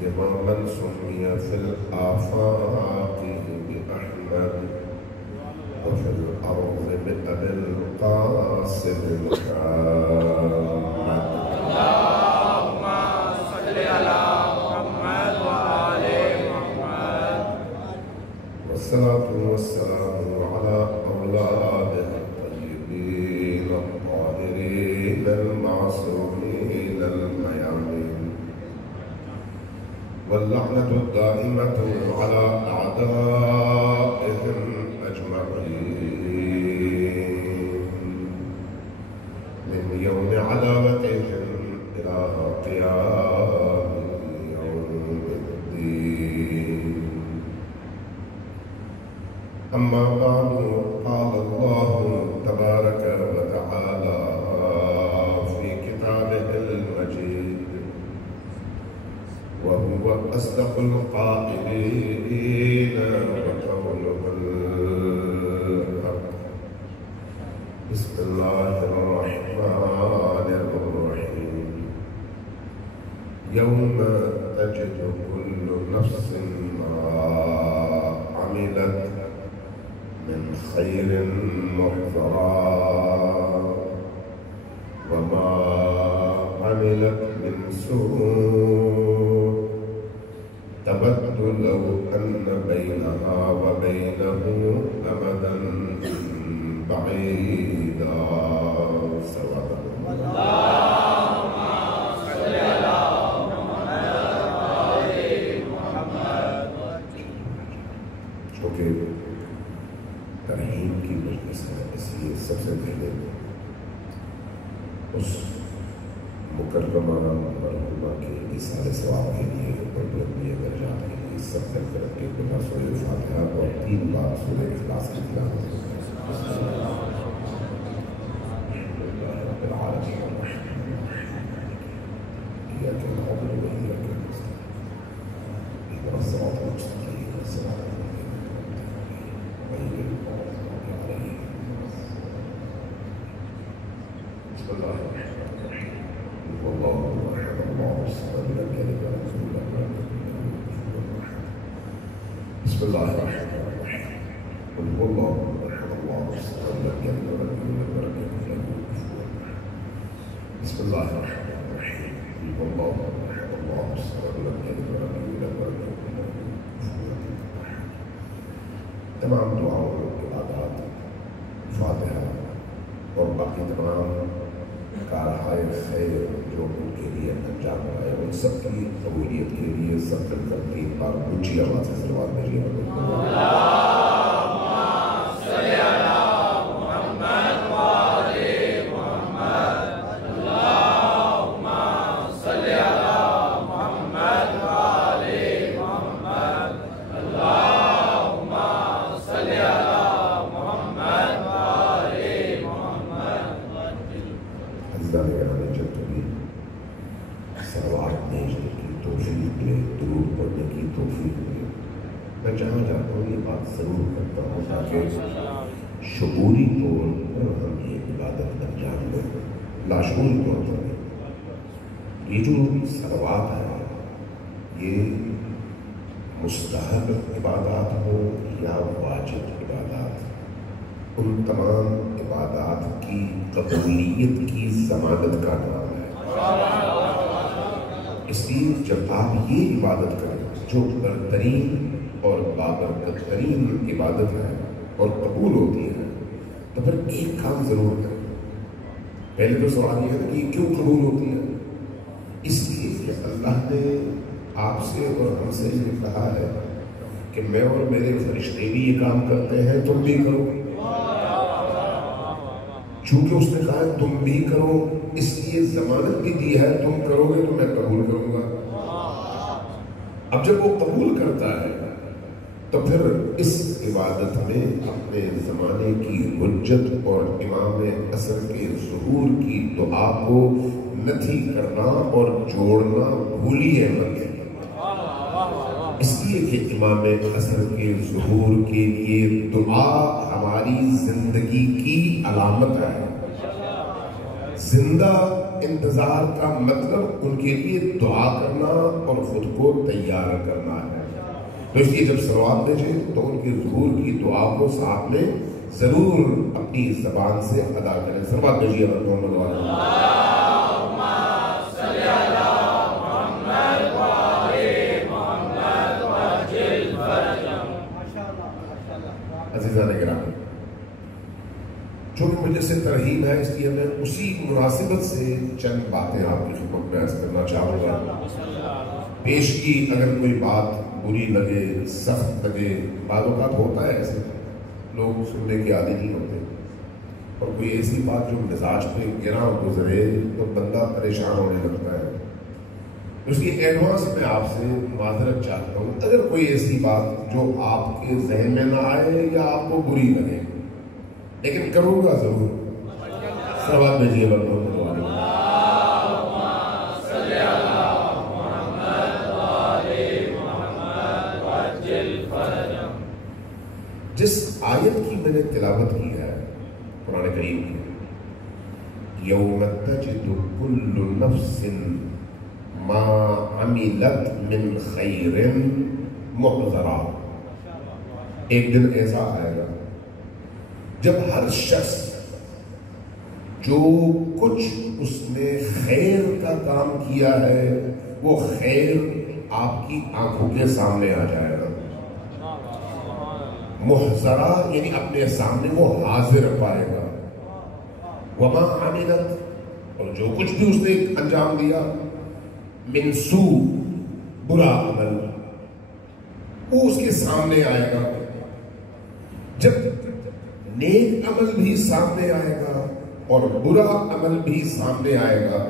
لمن من سمي في الآفاق بأحمد وفي الأرض بأبي القاسم محمد. اللهم صل على محمد وآل محمد. والصلاة والسلام على أولاده الطيبين الطاهرين المعصومين الميامين، واللعنة الدائمة على أعدائهم أجمعين من يوم عداوتهم إلى قيام يوم الدين. أما بعد، قال الله تبارك وتعالى في كتابه المجيد وهو أصدق القائلين وقوله الحق. بسم الله الرحمن الرحيم. يوم تجد كل نفس ما عملت من خير محضرا وما عملت من سوء تود لو أن بينها وبينه أمدا بعيدا. صلى اللهم صل على محمد وآل محمد. چونکہ ترحیم کی مجلس ہے، اس لیے سب سے پہلے اس مکرمہ مرحومہ کے اِصال ثواب کے لیے اور بلندی درجات کے لیے سب مل کر کے بلا سورہ فاتحہ اور 3 بار سورہ اخلاص کی تلاوت کریں. رب العالمین الرحمن الرحیم إياك نعبد وإياك نستعين اهدنا الصراط المستقيم صراط الذين أنعمت عليهم غير المغضوب عليهم. بسم الله الرحمن الرحيم. هو الله أحد الله الصمد لم يلد ولم يولد ولم يكن له كفوا أحد. بسم الله الرحمن الرحيم. قل هو الله أحد الله الصمد لم يلد ولم يولد ولم يكن له كفوا أحد. بسم الله الرحمن الرحيم. قل هو الله أحد الله الصمد لم يلد ولم يولد ولم يكن له كفوا أحد. تمام دعاؤں عبادات فاتحہ اور باقی تمام کارہائے خیر جو ان کے لیے انجام آئے ان سب کی قبولیت کے لیے سب مل کر 3 بار اونچی آواز سے صلوات بھیجیے. اللهم صل على محمد وآل محمد. اللهم صل على محمد وآل محمد. اللهم صل على محمد وآل محمد. عزیزان گرامی، جب تمہیں صلوات بھیجنے کی توفیق ملے، درود پڑھنے کی توفیق ملے، میں جہاں جاتا ہوں یہ بات ضرور کرتا ہوں تاکہ شعوری طور پر ہم یہ عبادت انجام دیں، لاشعوری طور پر. یہ جو صلوات ہے یہ مستحب عبادات ہوں یا واجب عبادات، ان تمام عبادات کی قبولیت کی ضمانت کا نام ہے. اس لیے جب آپ یہ عبادت کریں جو برترین اور بابرکت ترین عبادت ہے اور قبول ہوتی ہے، تو پھر ایک کام ضرور کریں. پہلے تو سوال یہ ہے کہ یہ کیوں قبول ہوتی ہے؟ اس لیے کہ اللہ نے آپ سے اور ہم سے یہ کہا ہے کہ میں اور میرے فرشتے بھی یہ کام کرتے ہیں، تم بھی کرو. چونکہ اس نے کہا ہے تم بھی کرو، اس لیے ضمانت بھی دی ہے تم کرو گے تو میں قبول کروں گا. اب جب وہ قبول کرتا ہے تو پھر اس عبادت میں اپنے زمانے کی حجت اور امام عصر کے ظہور کی دعا کو نتھی کرنا اور جوڑنا بھولیے مت. اس لیے کہ امام عصر کے ظہور کے لیے دعا ہماری زندگی کی علامت ہے. زندہ انتظار کا مطلب ان کے لیے دعا کرنا اور خود کو تیار کرنا ہے. تو اس لیے جب صلوات بھیجیں تو ان کے ظہور کی دعا کو ساتھ میں ضرور اپنی زبان سے ادا کریں. صلوات بھیجیے محمد وعلیہ عزیزان گرامی. چونکہ مجھے سے ترغیب ہے اس لیے میں اسی مناسبت سے چند باتیں آپ کی خدمت میں عرض کرنا چاہوں گا. پیشگی اگر کوئی بات بری لگے، سخت لگے، بعض اوقات ہوتا ہے ایسے، لوگ سننے کے عادی نہیں ہوتے، اور کوئی ایسی بات جو مزاج پہ گرا گزرے تو بندہ پریشان ہونے لگتا ہے. اس لیے ایڈوانس میں آپ سے معذرت چاہتا ہوں اگر کوئی ایسی بات جو آپ کے ذہن میں نہ آئے یا آپ کو بری لگے، لیکن کروں گا ضرور. صلوات بھیجیے محمد وعلیہ. جس آیت کی میں نے تلاوت کی ہے قرآن کریم کی، یوم تجد کل نفس ما عملت من خیر محضرا، ایک دن ایسا آئے گا جب ہر شخص جو کچھ اس نے خیر کا کام کیا ہے وہ خیر آپ کی آنکھوں کے سامنے آ جائے گا. محضرا یعنی اپنے سامنے وہ حاضر پائے گا. وما عملت، اور جو کچھ بھی اس نے انجام دیا، من سوء برا عمل، وہ اس کے سامنے آئے گا. جب نیک عمل بھی سامنے آئے گا اور برا عمل بھی سامنے آئے گا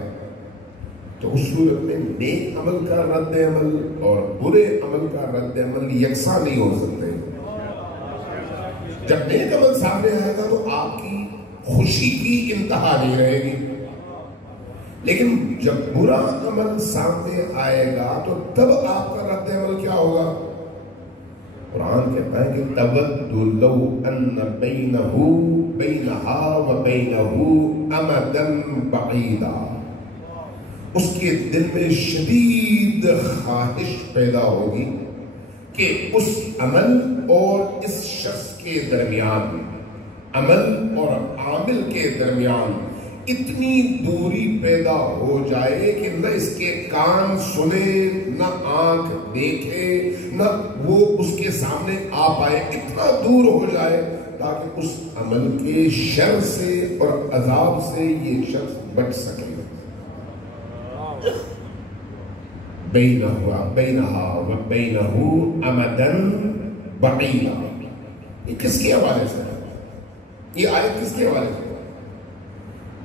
تو اس صورت میں نیک عمل کا رد عمل اور برے عمل کا رد عمل یکساں نہیں ہو سکتے. جب نیک عمل سامنے آئے گا تو آپ کی خوشی کی انتہا نہیں رہے گی، لیکن جب برا عمل سامنے آئے گا تو تب آپ کا رد عمل کیا ہوگا؟ قرآن کہتا ہے کہ تَوَدُّ لَوْ أَنَّ بَيْنَهَا وَبَيْنَهُ أَمَدًا بَعِيدًا، اس کے دل میں شدید خواہش پیدا ہوگی کہ اس عمل اور اس شخص کے درمیان، عمل اور عامل کے درمیان اتنی دوری پیدا ہو جائے کہ نہ اس کے کان سنے، نہ آنکھ دیکھے، نہ وہ اس کے سامنے آ پائے، اتنا دور ہو جائے تاکہ اس عمل کے شر سے اور عذاب سے یہ شخص بچ سکے. بینہا وبینہو امدن بعیدا، یہ کس کے حوالے سے ہے؟ یہ آیت کس کے حوالے سے؟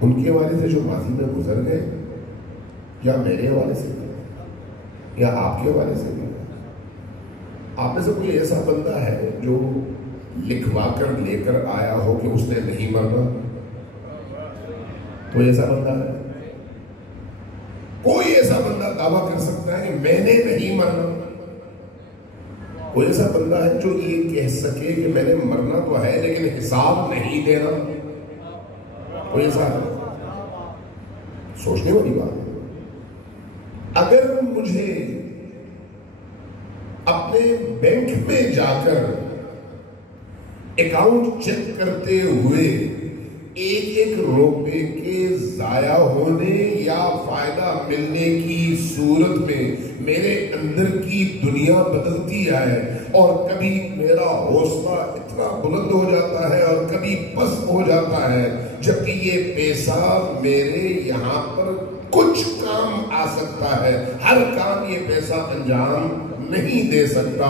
ان کے حوالے سے جو ماضی میں گزر گئے، یا میرے حوالے سے یا آپ کے حوالے سے؟ آپ میں سے کوئی ایسا بندہ ہے جو لکھوا کر لے کر آیا ہو کہ اس نے نہیں مرنا؟ کوئی ایسا بندہ ہے؟ کوئی ایسا بندہ دعویٰ کر سکتا ہے کہ میں نے نہیں مرنا؟ کوئی ایسا بندہ ہے جو یہ کہہ سکے کہ میں نے مرنا تو ہے لیکن حساب نہیں دینا؟ کوئی ایسا ہے؟ سوچنے والی بات ہے. اگر مجھے اپنے بینک میں جا کر اکاؤنٹ چیک کرتے ہوئے ایک ایک روپے کے ضائع ہونے یا فائدہ ملنے کی صورت میں میرے اندر کی دنیا بدلتی ہے اور کبھی میرا حوصلہ اتنا بلند ہو جاتا ہے اور کبھی پست ہو جاتا ہے، جبکہ یہ پیسہ میرے یہاں پر کچھ کام آ سکتا ہے، ہر کام یہ پیسہ انجام نہیں دے سکتا،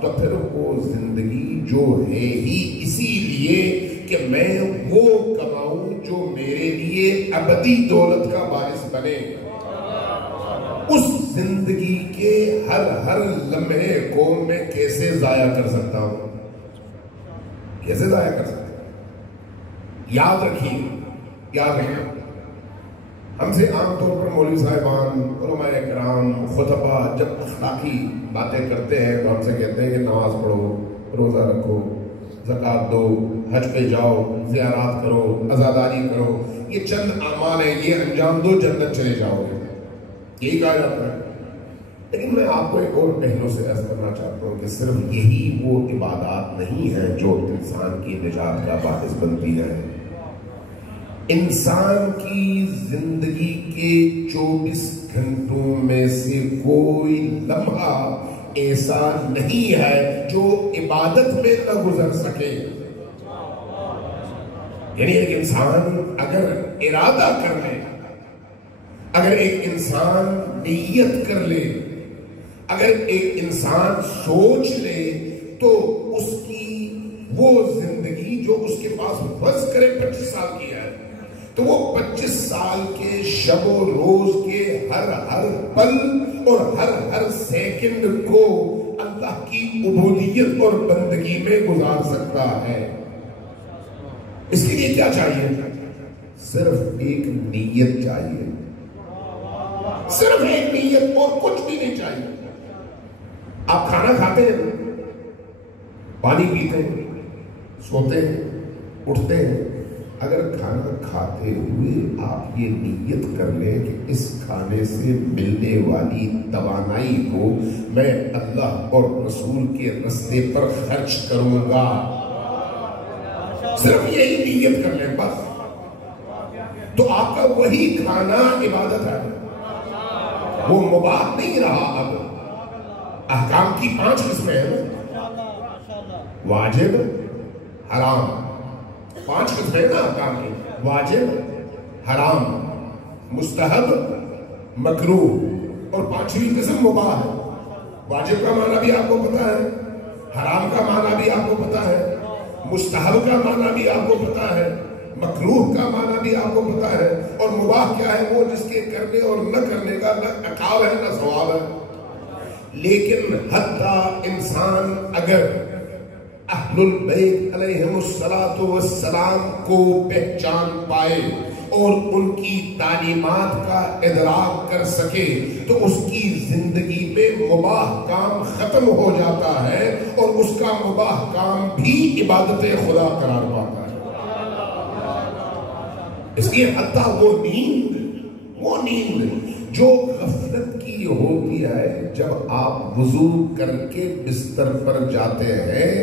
تو پھر وہ زندگی جو ہے ہی اسی لیے کہ میں وہ کماؤں جو میرے لیے ابدی دولت کا باعث بنے، اس زندگی کے ہر لمحے کو میں کیسے ضائع کر سکتا ہوں؟ کیسے ضائع کر سکتا ہوں؟ یاد رکھیں، ہم سے عام طور پر مولوی صاحبان، علماء کرام، خطبہ جب اخلاقی باتیں کرتے ہیں تو ہم سے کہتے ہیں کہ نماز پڑھو، روزہ رکھو، زکوٰۃ دو، حج پہ جاؤ، زیارات کرو، عزاداری کرو. یہ چند اعمال ہیں، یہ انجام دو، جنت چلے جاؤ گے، یہی کہا جاتا ہے۔ لیکن میں آپ کو ایک اور پہلو سے عرض کرنا چاہتا ہوں کہ صرف یہی وہ عبادات نہیں ہیں جو انسان کی نجات کا باعث بنتی ہے۔ انسان کی زندگی کے 24 گھنٹوں میں سے کوئی لمحہ ایسا نہیں ہے جو عبادت میں نہ گزر سکے۔ یعنی ایک انسان اگر ارادہ کر لے، اگر ایک انسان نیت کر لے، اگر ایک انسان سوچ لے، تو اس کی وہ زندگی جو اس کے پاس فرض کرے 25 سال کی ہے، تو وہ 25 سال کے شب و روز کے ہر پل اور ہر سیکنڈ کو اللہ کی عبودیت اور بندگی میں گزار سکتا ہے۔ اس کے لیے کیا چاہیے؟ صرف ایک نیت چاہیے، صرف ایک نیت، اور کچھ بھی نہیں چاہیے۔ آپ کھانا کھاتے ہیں، پانی پیتے ہیں، سوتے ہیں، اٹھتے ہیں، اگر کھانا کھاتے ہوئے آپ یہ نیت کر لیں کہ اس کھانے سے ملنے والی توانائی کو میں اللہ اور رسول کے رستے پر خرچ کروں گا، صرف یہی نیت کر لیں بس، تو آپ کا وہی کھانا عبادت ہے، وہ مباح نہیں رہا۔ اب احکام کی 5 قسمیں ہیں، واجب، حرام، 5 قسمیں نا احکام کی، واجب، حرام، مستحب، مکروہ، اور 5ویں قسم مباح ہے۔ واجب کا معنی بھی آپ کو پتا ہے، حرام کا معنی بھی آپ کو پتا ہے، مستحب کا معنی بھی آپ کو پتا ہے، مکروہ کا معنی بھی آپ کو پتا ہے، اور مباح کیا ہے؟ وہ جس کے کرنے اور نہ کرنے کا نہ عقاب ہے نہ ثواب ہے۔ لیکن حتیٰ انسان اگر اہل البیت علیہم السلام کو پہچان پائے اور ان کی تعلیمات کا ادراک کر سکے تو اس کی زندگی میں مباح کام ختم ہو جاتا ہے اور اس کا مباح کام بھی عبادت خدا قرار پاتا ہے۔ اس لیے حتیٰ وہ نیند جو غفلت کی ہوتی ہے جب آپ وضو کر کے بستر پر جاتے ہیں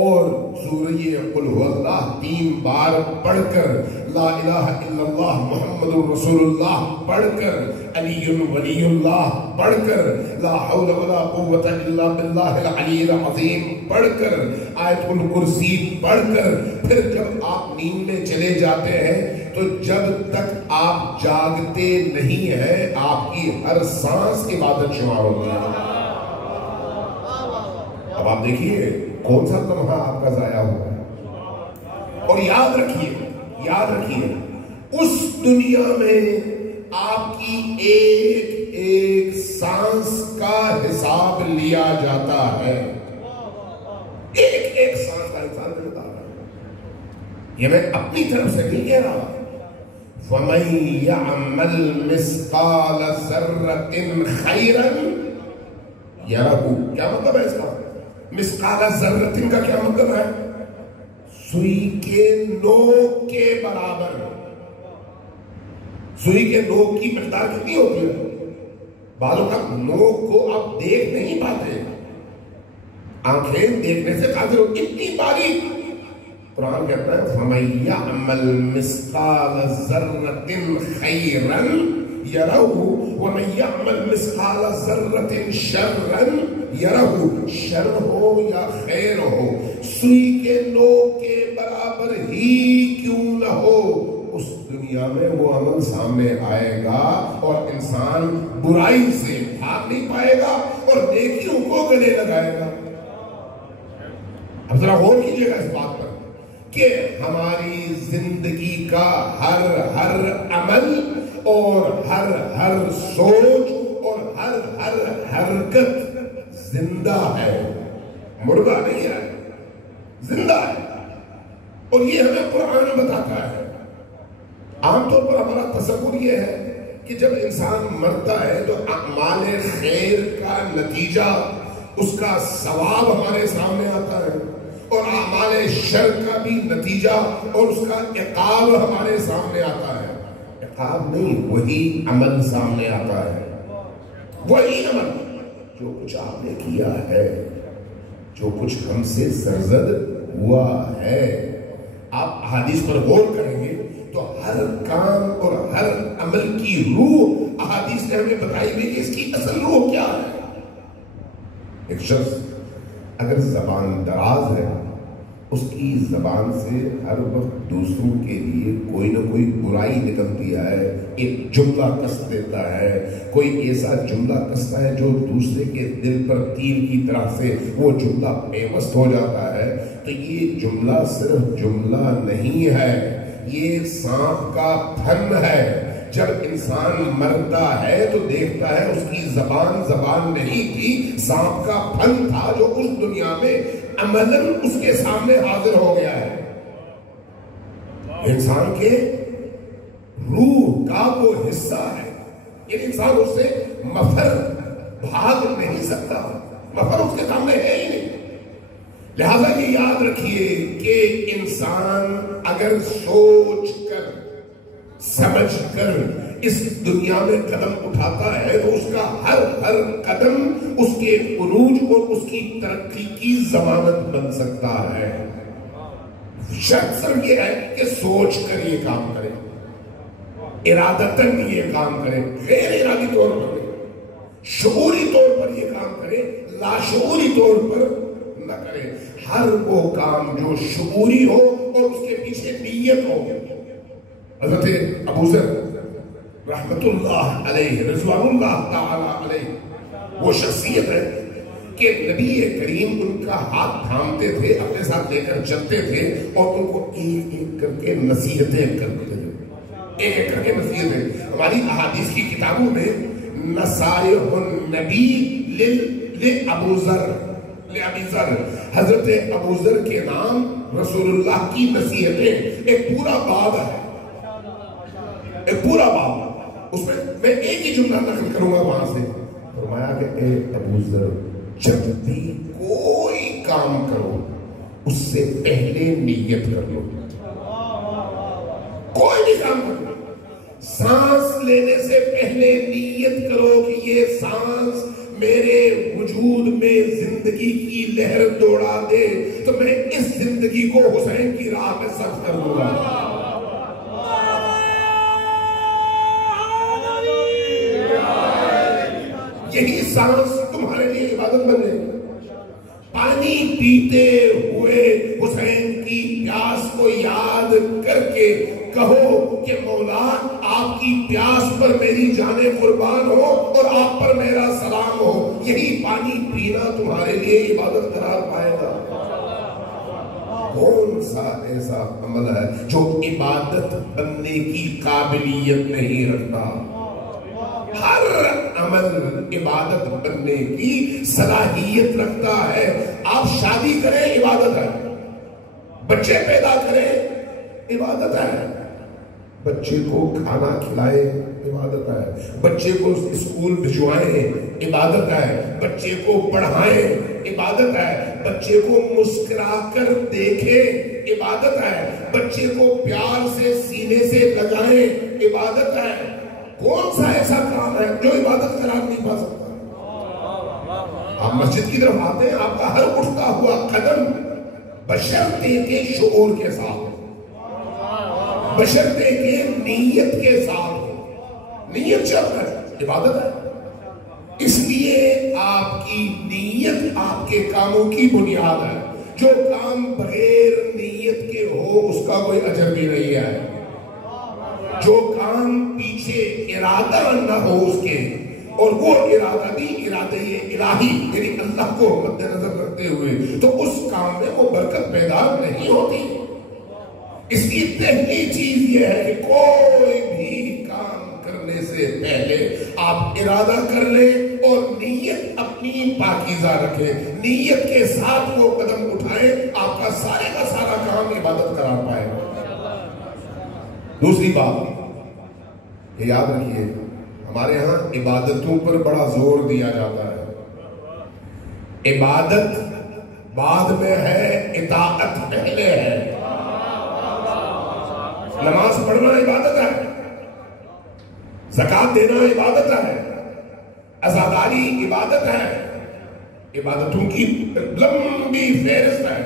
اور سورہ قل هو اللہ 3 بار پڑھ کر لا الہ الا اللہ محمد رسول اللہ پڑھ کر علی ولی اللہ پڑھ کر لا حول ولا قوت الا باللہ العلی العظیم پڑھ کر آیت الکرسی پڑھ کر پھر جب آپ نیند میں چلے جاتے ہیں تو جب تک آپ جاگتے نہیں ہیں آپ کی ہر سانس عبادت شمار ہوتی ہے۔ اب آپ دیکھیے کون سا لمحہ آپ کا ضائع ہوا ہے، اور یاد رکھیے اس دنیا میں آپ کی ایک ایک سانس کا حساب لیا جاتا ہے، ایک ایک سانس کا حساب لیا جاتا ہے۔ یہ میں اپنی طرف سے نہیں کہہ رہا، وَمَن يَعْمَلْ مِثْقَالَ ذَرَّةٍ خَيْرًا يَرَهُ۔ کیا مطلب ہے اس کا؟ مثقال ذرۃ کا کیا مطلب ہے؟ سوئی کے نوک کے برابر۔ سوئی کے نوک کی مقدار کتنی ہوتی ہے؟ بعض اوقات نوک کو آپ دیکھ نہیں پاتے، آنکھیں دیکھنے سے قادر ہو، اتنی باریک۔ قرآن کہتا ہے فَمَن يَعْمَلْ مِثْقَالَ ذَرَّةٍ خَيْرًا يَرَهُ وَمَن يَعْمَلْ مِثْقَالَ ذَرَّةٍ شَرًّا يَرَهُ۔ شر ہو یا خیر ہو، سوئی کے نوک کے برابر ہی کیوں نہ ہو، اس دنیا میں وہ عمل سامنے آئے گا اور انسان برائی سے بھاگ نہیں پائے گا اور نیکیوں کو گلے لگائے گا۔ اب ذرا غور کیجیے گا اس بات پر کہ ہماری زندگی کا ہر عمل اور ہر سوچ اور ہر حرکت زندہ ہے، مردہ نہیں ہے، زندہ ہے، اور یہ ہمیں قرآن بتاتا ہے۔ عام طور پر ہمارا تصور یہ ہے کہ جب انسان مرتا ہے تو اعمال خیر کا نتیجہ، اس کا ثواب ہمارے سامنے آتا ہے، اور اعمال شر کا بھی نتیجہ اور اس کا عقاب ہمارے سامنے آتا ہے۔ خواب نہیں، وہی عمل سامنے آتا ہے، وہی عمل جو کچھ آپ نے کیا ہے، جو کچھ ہم سے سرزد ہوا ہے۔ آپ احادیث پر غور کریں گے تو ہر کام اور ہر عمل کی روح احادیث نے ہمیں بتائی ہوئی کہ اس کی اصل روح کیا ہے۔ ایک شخص اگر زبان دراز ہے، اس کی زبان سے ہر وقت دوسروں کے لیے کوئی نہ کوئی برائی نکلتی ہے، ایک جملہ کس دیتا ہے، کوئی ایسا جملہ کستا ہے جو دوسرے کے دل پر تیر کی طرح سے وہ جملہ پیوست ہو جاتا ہے، تو یہ جملہ صرف جملہ نہیں ہے، یہ سانپ کا پھن ہے۔ جب انسان مرتا ہے تو دیکھتا ہے اس کی زبان نہیں تھی، سانپ کا پھن تھا جو اس دنیا میں عملاً اس کے سامنے حاضر ہو گیا ہے۔ انسان کے روح کا وہ حصہ ہے، یہ انسان اس سے مفر بھاگ نہیں سکتا، مفر اس کے سامنے ہے ہی نہیں۔ لہذا یہ یاد رکھیے کہ انسان اگر سوچ کر سمجھ کر اس دنیا میں قدم اٹھاتا ہے تو اس کا ہر قدم اس کے عروج اور اس کی ترقی کی ضمانت بن سکتا ہے۔ شرط صرف یہ ہے کہ سوچ کر یہ کام کرے، ارادتاً یہ کام کرے، غیر ارادی طور پر، شعوری طور پر یہ کام کرے، لاشعوری طور پر نہ کرے۔ ہر وہ کام جو شعوری ہو اور اس کے پیچھے نیت ہو۔ حضرت ابو ذر رحمت اللہ علیہ رضوان اللہ تعالی علیہ وہ شخصیت ہے کہ نبی کریم ان کا ہاتھ تھامتے تھے، اپنے ساتھ لے کر چلتے تھے اور ان کو ایک ایک کر کے نصیحتیں کرتے تھے، ایک ایک کر کے نصیحتیں۔ ہماری احادیث کی کتابوں میں نصائح النبی لابو ذر، حضرت ابو ذر کے نام رسول اللہ کی نصیحتیں، ایک پورا باب ہے، ایک پورا باب، اس میں ایک ہی جملہ نقل کروں گا وہاں سے۔ فرمایا کہ اے ابو ذر، جب بھی کوئی کام کرو اس سے پہلے نیت کر لو، کوئی بھی کام کرو سانس لینے سے پہلے نیت کرو کہ یہ سانس میرے وجود میں زندگی کی لہر دوڑا دے تو میں اس زندگی کو حسین کی راہ میں صرف کر دوں گا۔ یہی سانس تمہارے لیے عبادت بن جائے۔ پانی پیتے ہوئے حسین کی پیاس کو یاد کر کے کہو کہ مولا آپ کی پیاس پر میری جانیں قربان ہو اور آپ پر میرا سلام ہو۔ یہی پانی پینا تمہارے لیے عبادت قرار پائے گا۔ کون سا ایسا عمل ہے جو عبادت بننے کی قابلیت نہیں رکھتا؟ ہر عمل عبادت بننے کی صلاحیت رکھتا ہے۔ آپ شادی کریں عبادت ہے، بچے پیدا کریں عبادت ہے، بچے کو کھانا کھلائے عبادت ہے، بچے کو اسکول بھجوائیں عبادت ہے، بچے کو پڑھائیں عبادت ہے، بچے کو مسکرا کر دیکھیں عبادت ہے، بچے کو پیار سے سینے سے لگائیں عبادت ہے۔ کون سا ایسا کام ہے جو عبادت قرار نہیں پا سکتا؟ آپ مسجد کی طرف آتے ہیں، آپ کا ہر اٹھتا ہوا قدم بشرطے کے شعور کے ساتھ، بشرطے کے نیت کے ساتھ، نیت شرط ہے، عبادت ہے۔ اس لیے آپ کی نیت آپ کے کاموں کی بنیاد ہے۔ جو کام بغیر نیت کے ہو اس کا کوئی اجر بھی نہیں ہے۔ جو کام پیچھے ارادہ نہ ہو اس کے، اور وہ ارادہ بھی ارادہ الہی یعنی اللہ کو مد نظر رکھتے ہوئے، تو اس کام میں وہ برکت پیدا نہیں ہوتی۔ اس کی پہلی چیز یہ ہے کہ کوئی بھی کام کرنے سے پہلے آپ ارادہ کر لیں اور نیت اپنی پاکیزہ رکھیں، نیت کے ساتھ وہ قدم اٹھائیں، آپ کا سارا کام عبادت قرار پائے گا۔ دوسری بات یہ یاد رکھیے، ہمارے ہاں عبادتوں پر بڑا زور دیا جاتا ہے۔ عبادت بعد میں ہے، اطاعت پہلے ہے۔ نماز پڑھنا عبادت ہے، زکات دینا عبادت ہے، عزاداری عبادت ہے، عبادتوں کی لمبی فہرست ہے،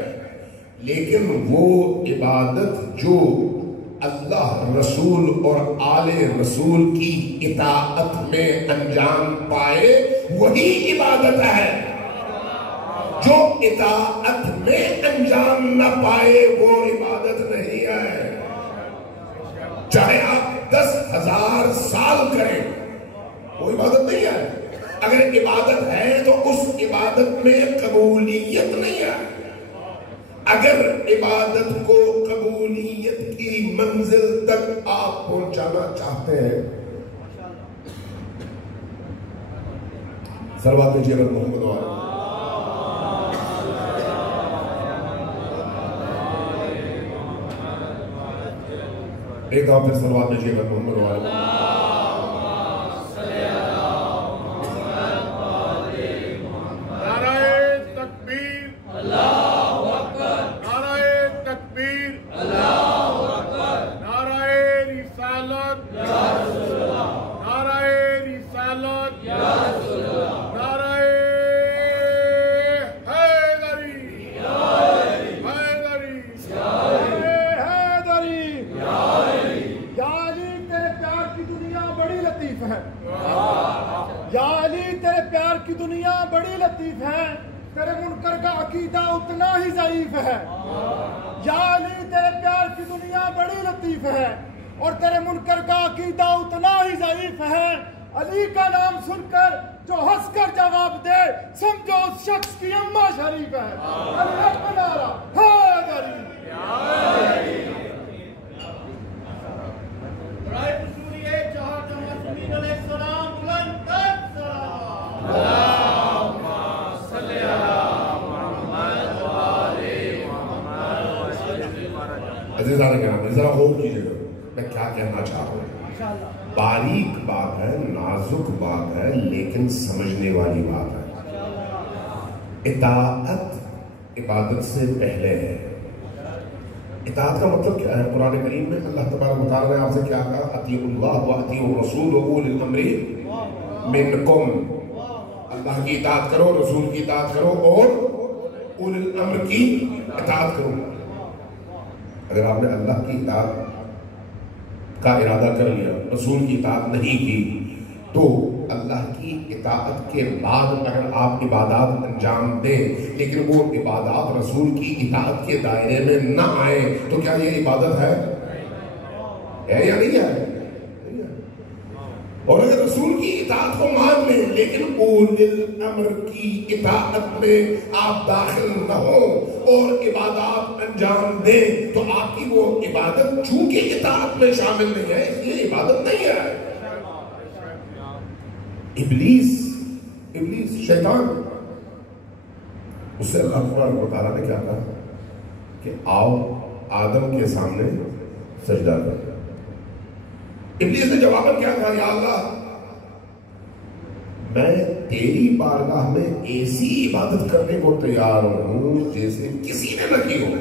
لیکن وہ عبادت جو اللہ رسول اور آل رسول کی اطاعت میں انجام پائے وہی عبادت ہے۔ جو اطاعت میں انجام نہ پائے وہ عبادت نہیں ہے۔ چاہے آپ 10,000 سال کریں وہ عبادت نہیں ہے۔ اگر عبادت ہے تو اس عبادت میں قبولیت نہیں ہے۔ اگر عبادت کو قبولیت کی منزل تک آپ پہنچانا چاہتے ہیں، صلوات بھیجیے محمد والے۔ ایک دفعہ پھر صلوات بھیجیے محمد والے۔ یا علی تیرے پیار کی دنیا بڑی لطیف ہے، تیرے منکر کا عقیدہ اتنا ہی ضعیف ہے۔ یا علی تیرے پیار کی دنیا بڑی لطیف ہے اور تیرے منکر کا عقیدہ اتنا ہی ضعیف ہے۔ علی کا نام سن کر جو ہنس کر جواب دے سمجھو اس شخص کی اماں شریف ہے۔ اللہ کا نعرہ حیدری۔ عزیزان کرام، ذرا غور کیجیے گا میں کیا کہنا چاہ رہا ہوں۔ باریک بات ہے، نازک بات ہے، لیکن سمجھنے والی بات ہے۔ اطاعت عبادت سے پہلے ہے۔ اطاعت کا مطلب کیا ہے؟ قرآن کریم میں اللہ تبارک و تعالیٰ نے آپ سے کیا کہا؟ اطیعوا اللہ واطیعوا الرسول واولی الامر منکم۔ اللہ کی اطاعت کرو، رسول کی اطاعت کرو اور اولی الامر کی اطاعت کرو۔ اگر آپ نے اللہ کی اطاعت کا ارادہ کر لیا، رسول کی اطاعت نہیں کی، تو اللہ کی اطاعت کے بعد اگر آپ عبادات انجام دیں لیکن وہ عبادات رسول کی اطاعت کے دائرے میں نہ آئیں تو کیا یہ عبادت ہے یا نہیں ہے؟ اور اگر رسول کی اطاعت کو مان لیں لیکن اولی الامر کی اطاعت میں آپ داخل نہ ہوں اور عبادات انجام دیں تو آپ کی وہ عبادت چونکہ اطاعت میں شامل نہیں ہے اس لیے عبادت نہیں ہے۔ ابلیس شیطان، اس سے اللہ تبارک و تعالیٰ نے کیا کہا کہ آؤ آدم کے سامنے سجدہ کر۔ ابلیس نے جواباً کیا کہا؟ یا اللہ، میں تیری بارگاہ میں ایسی عبادت کرنے کو تیار ہوں جیسے کسی نے نہ کی ہو،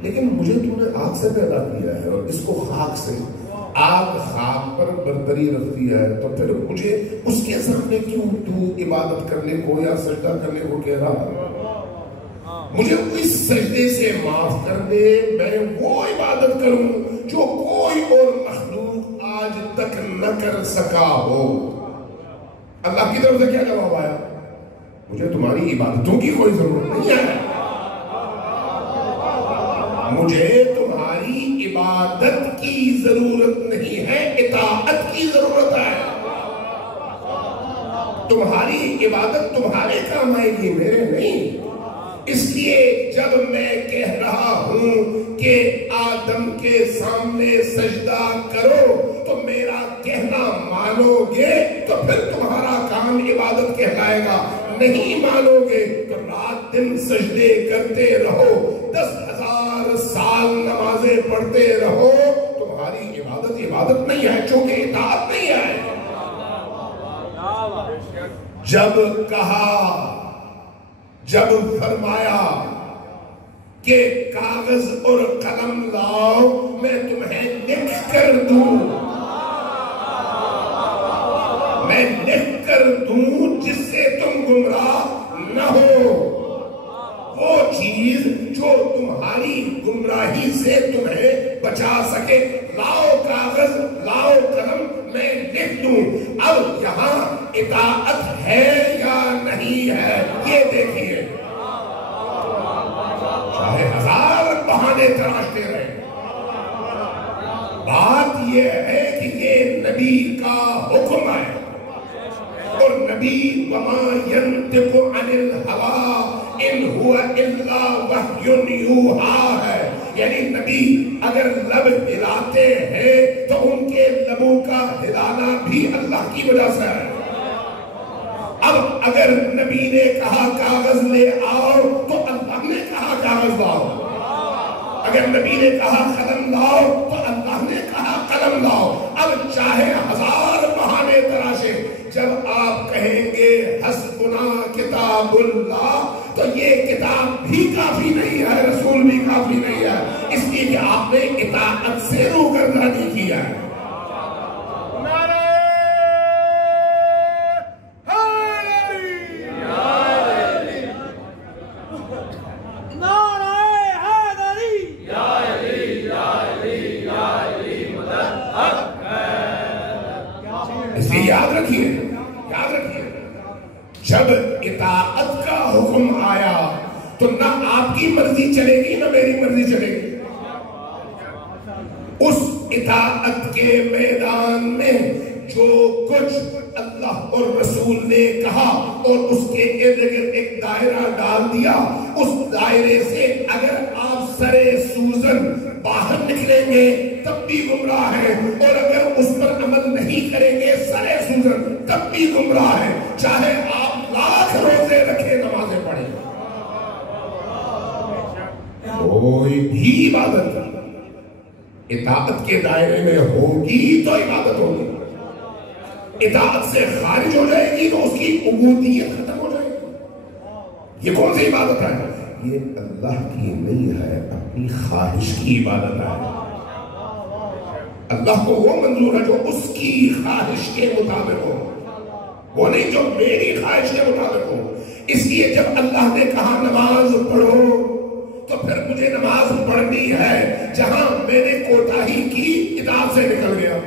لیکن مجھے تم نے آگ سے پیدا کیا ہے اور اس کو خاک سے، آگ خاک پر برتری رکھتی ہے، تو پھر مجھے اس کے سامنے کیوں تو عبادت کرنے کو یا سجدہ کرنے کو کہہ رہا ہے؟ مجھے اس سجدے سے معاف کر دے، میں وہ عبادت کروں جو کوئی اور مخلوق آج تک نہ کر سکا ہو۔ اللہ کی طرف سے کیا جواب آیا؟ مجھے تمہاری عبادتوں کی کوئی ضرورت نہیں ہے، مجھے تمہاری عبادت کی ضرورت نہیں ہے، اطاعت کی ضرورت ہے۔ تمہاری عبادت تمہارے کام آئے گی، میرے نہیں۔ اس لیے جب میں کہہ رہا ہوں کہ آدم کے سامنے سجدہ کرو تو میرا کہنا مانو گے تو پھر تمہارا کام عبادت کہلائے گا، نہیں مانو گے تو رات دن سجدے کرتے رہو، 10,000 سال نمازیں پڑھتے رہو، تمہاری عبادت نہیں ہے چونکہ اطاعت نہیں ہے۔ جب فرمایا کہ کاغذ اور قلم لاؤ میں تمہیں لکھ کر دوں، نہ ہو، وہ چیز جو تمہاری گمراہی سے تمہیں بچا سکے۔ لاؤ کاغذ، لاؤ قلم، میں لکھ دوں۔ اب یہاں اطاعت ہے یا نہیں ہے یہ دیکھیے، چاہے ہزار بہانے تراشتے رہے، بات یہ ہے کہ یہ نبی کا حکم ہے، اور نبی وما ينطق عن الهوى ان هو الا وحی یوحی ہے، یعنی نبی اگر لب ہلاتے ہیں تو ان کے لبوں کا ہلانا بھی اللہ کی وجہ سے ہے۔ اب اگر نبی نے کہا کاغذ لے آؤ تو اللہ نے کہا کاغذ لاؤ، اگر نبی نے کہا قلم لاؤ تو اللہ نے کہا قلم لاؤ۔ اب چاہے ہزار بہانے تراشے، جب آپ کہیں گے حسبنا کتاب اللہ تو یہ کتاب بھی کافی نہیں ہے، رسول بھی کافی نہیں ہے، اس لیے کہ آپ نے اطاعت سے روگردانی کیا ہے۔ یاد رکھیے جب اطاعت کا حکم آیا تو نہ آپ کی مرضی چلے گی نہ میری مرضی چلے گی۔ اس اطاعت کے میدان میں جو کچھ اللہ اور رسول نے کہا اور اس کے ارد گرد ایک دائرہ ڈال دیا، اس دائرے سے اگر آپ سرے سوزن باہر نکلیں گے تب بھی گمراہ ہے، اور اگر اس پر عمل نہیں کریں گے سرے سوزن تب بھی گمراہ ہے، چاہے آپ لاکھ روزے رکھیں نمازیں پڑھیں، کوئی بھی عبادت اطاعت کے دائرے میں ہوگی تو عبادت ہوگی، اطاعت سے خارج ہو جائے گی تو اس کی عبودیت ختم ہو جائے گی۔ یہ کون سی عبادت ہے؟ یہ اللہ کی نہیں ہے، اپنی خواہش کی عبادت ہے۔ اللہ کو وہ منظور ہے جو اس کی خواہش کے مطابق ہو، وہ نہیں جو میری خواہش کے مطابق ہو۔ اس لیے جب اللہ نے کہا نماز پڑھو تو پھر مجھے نماز پڑھنی ہے، جہاں میں نے کوتاہی کی اطاعت سے نکل گیا۔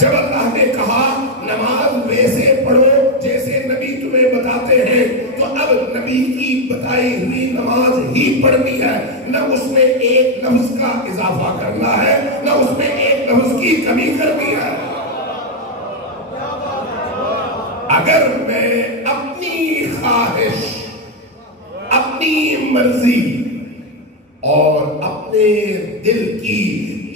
جب اللہ نے کہا نماز ویسے پڑھو جیسے نبی تمہیں بتاتے ہیں تو اب نبی کی بتائی ہوئی نماز ہی پڑھنی ہے، نہ اس میں ایک لفظ کا اضافہ کرنا ہے نہ اس میں ایک لفظ کی کمی کرنی ہے۔ اگر میں اپنی خواہش، اپنی مرضی اور اپنے دل کی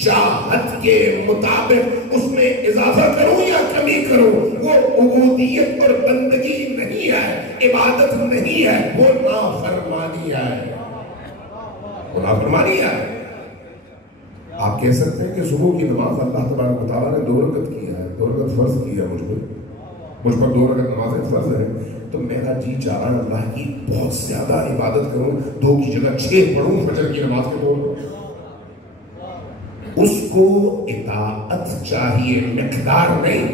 چاہت کے مطابق اس میں اضافہ کروں یا کمی کروں، وہ عبودیت اور بندگی نہیں ہے، عبادت نہیں ہے، وہ نافرمانی ہے، وہ نافرمانی ہے۔ آپ کہہ سکتے ہیں کہ صبح کی نماز اللہ تبارک و تعالیٰ نے 2 رکعت کی ہے، 2 رکعت فرض کی ہے، مجھ پر 2 رکعت نمازیں فرض ہیں، تو میرا جی چاہ رہا ہے اللہ کی بہت زیادہ عبادت کروں، 2 کی جگہ 6 پڑھوں فجر کی نماز کے طور پر۔ اس کو اطاعت چاہیے، مقدار نہیں،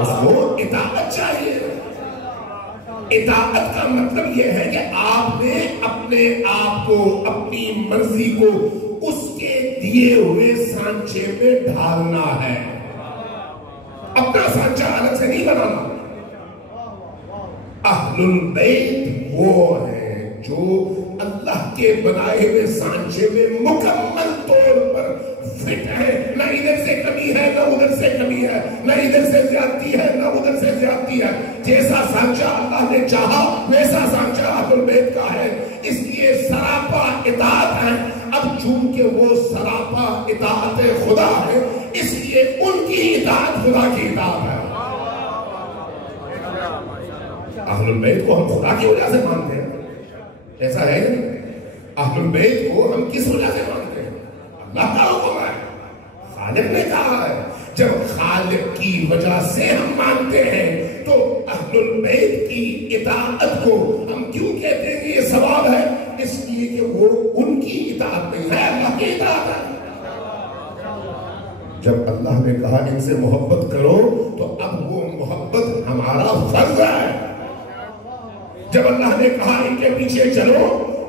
اس کو اطاعت چاہیے۔ اطاعت کا مطلب یہ ہے کہ آپ نے اپنے آپ کو، اپنی مرضی کو اس کے دیے ہوئے سانچے میں ڈھالنا ہے، اپنا سانچہ الگ سے نہیں بنانا۔ اہل البیت وہ ہیں جو اللہ کے بنائے ہوئے سانچے میں مکمل طور پر فٹ ہے، نہ ادھر سے کمی ہے نہ ادھر سے کمی ہے، نہ ادھر سے زیادتی ہے نہ ادھر سے زیادتی ہے، جیسا سانچہ اللہ نے چاہا ویسا سانچہ اہل البیت کا ہے، اس لیے سراپا اطاعت ہے۔ اب چونکہ وہ سراپا اطاعت خدا ہے اس لیے ان کی اطاعت خدا کی اطاعت ہے۔ اہل البیت کو ہم خدا کی وجہ سے مانتے ہیں، ایسا ہے اہل البیت کو ہم کس وجہ سے مانتے ہیں؟ اللہ کا حکم ہے، خالق نے کہا ہے۔ جب خالق کی وجہ سے ہم مانتے ہیں تو اہل البیت کی اطاعت کو ہم کیوں کہتے ہیں کہ یہ ثواب ہے؟ اس لیے کہ وہ ان کی اطاعت نہیں ہے، اللہ کی اطاعت ہے۔ جب اللہ نے کہا ان سے محبت کرو تو اب وہ محبت ہماری ہمارا فرض ہے. جب اللہ نے کہا ان کے پیچھے چلو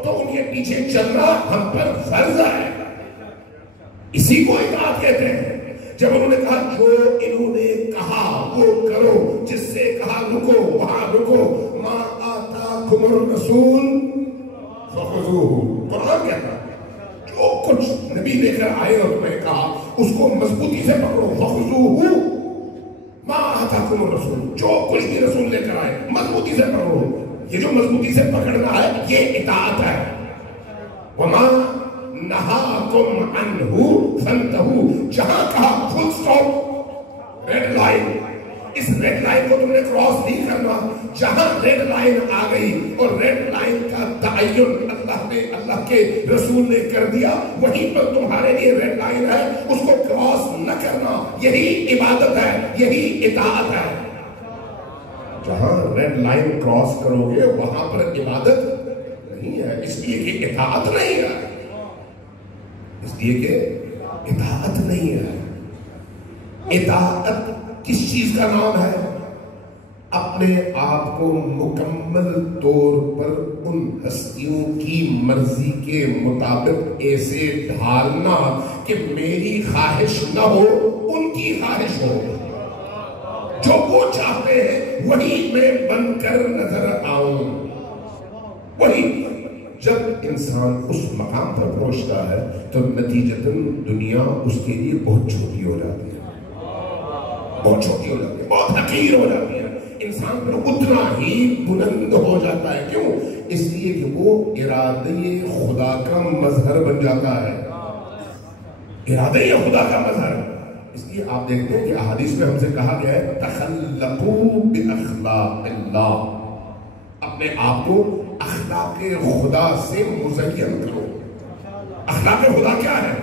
تو ان کے پیچھے چلنا ہم پر فرض ہے. اسی کو اطاعت کہتے ہیں. جب انہوں نے کہا جو انہوں نے کہا وہ کرو, جس سے کہا رکو وہاں رکو. ما آتاکم الرسول فخذوہ, قرآن کہتا ہے جو کچھ نبی لے کر آئے اور تمہیں کہا اس کو مضبوطی سے پکڑو. فخذوہ ما آتاکم الرسول, جو کچھ بھی رسول لے کر آئے مضبوطی سے پکڑو. یہ جو مضبوطی سے پکڑنا ہے یہ اطاعت ہے. وما نہاکم عنہ فانتہوا, جہاں کہا فل سٹاپ, ریڈ لائن, اس ریڈ لائن کو تم نے کراس نہیں کرنا. جہاں ریڈ لائن آ گئی اور ریڈ لائن کا تعین اللہ کے رسول نے کر دیا, وہیں پر تمہارے لیے ریڈ لائن ہے, اس کو کراس نہ کرنا. یہی عبادت ہے, یہی اطاعت ہے. جہاں ریڈ لائن کراس کرو گے وہاں پر عبادت نہیں ہے, اس لیے کہ اطاعت نہیں ہے. اس لیے کہ اطاعت نہیں ہے. اطاعت کس چیز کا نام ہے؟ اپنے آپ کو مکمل طور پر ان ہستیوں کی مرضی کے مطابق ایسے ڈھالنا کہ میری خواہش نہ ہو, ان کی خواہش ہو. جو وہ چاہتے ہیں وہی میں بن کر نظر آؤں. وہی جب انسان اس مقام پر پہنچتا ہے تو نتیجتاً دنیا اس کے لیے بہت چھوٹی ہو جاتی ہے, بہت چھوٹی ہو جاتی ہے, بہت حقیر ہو جاتی ہے. انسان پر اتنا ہی بلند ہو جاتا ہے. کیوں؟ اس لیے کہ وہ ارادے خدا کا مظہر بن جاتا ہے. ارادے خدا کا مظہر. اس لیے آپ دیکھتے ہیں کہ احادیث میں ہم سے کہا گیا ہے تخلقوا باخلاق اللہ, اپنے آپ کو اخلاق خدا سے مزین کرو. اخلاق خدا کیا ہے؟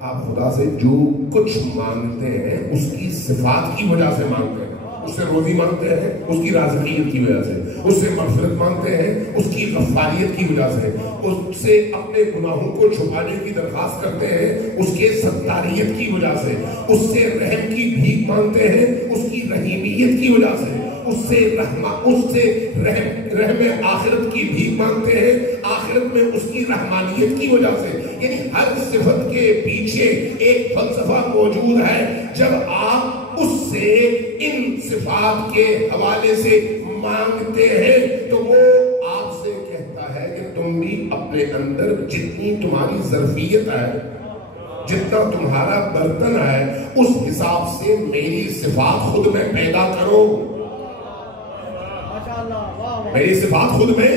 آپ خدا سے جو کچھ مانگتے ہیں اس کی صفات کی وجہ سے مانگتے ہیں. اس سے روزی مانگتے ہیں اس کی رازقیت کی وجہ سے, اس سے مغفرت مانگتے ہیں اس کی غفاریت کی وجہ سے, اس سے اپنے گناہوں کو چھپانے کی درخواست کرتے ہیں اس کے ستاریت کی وجہ سے, اس سے رحم کی بھیک مانگتے ہیں اس کی رحیمیت کی وجہ سے, اس سے رحم آخرت کی بھیک مانگتے ہیں آخرت میں اس کی رحمانیت کی وجہ سے. یعنی ہر صفت کے پیچھے ایک فلسفہ موجود ہے. جب آپ اس سے ان صفات کے حوالے سے مانگتے ہیں تو وہ آپ سے کہتا ہے کہ تم بھی اپنے اندر جتنی تمہاری ظرفیت ہے, جتنا تمہارا برتن ہے, اس حساب سے میری صفات خود میں پیدا کرو. میری صفات خود میں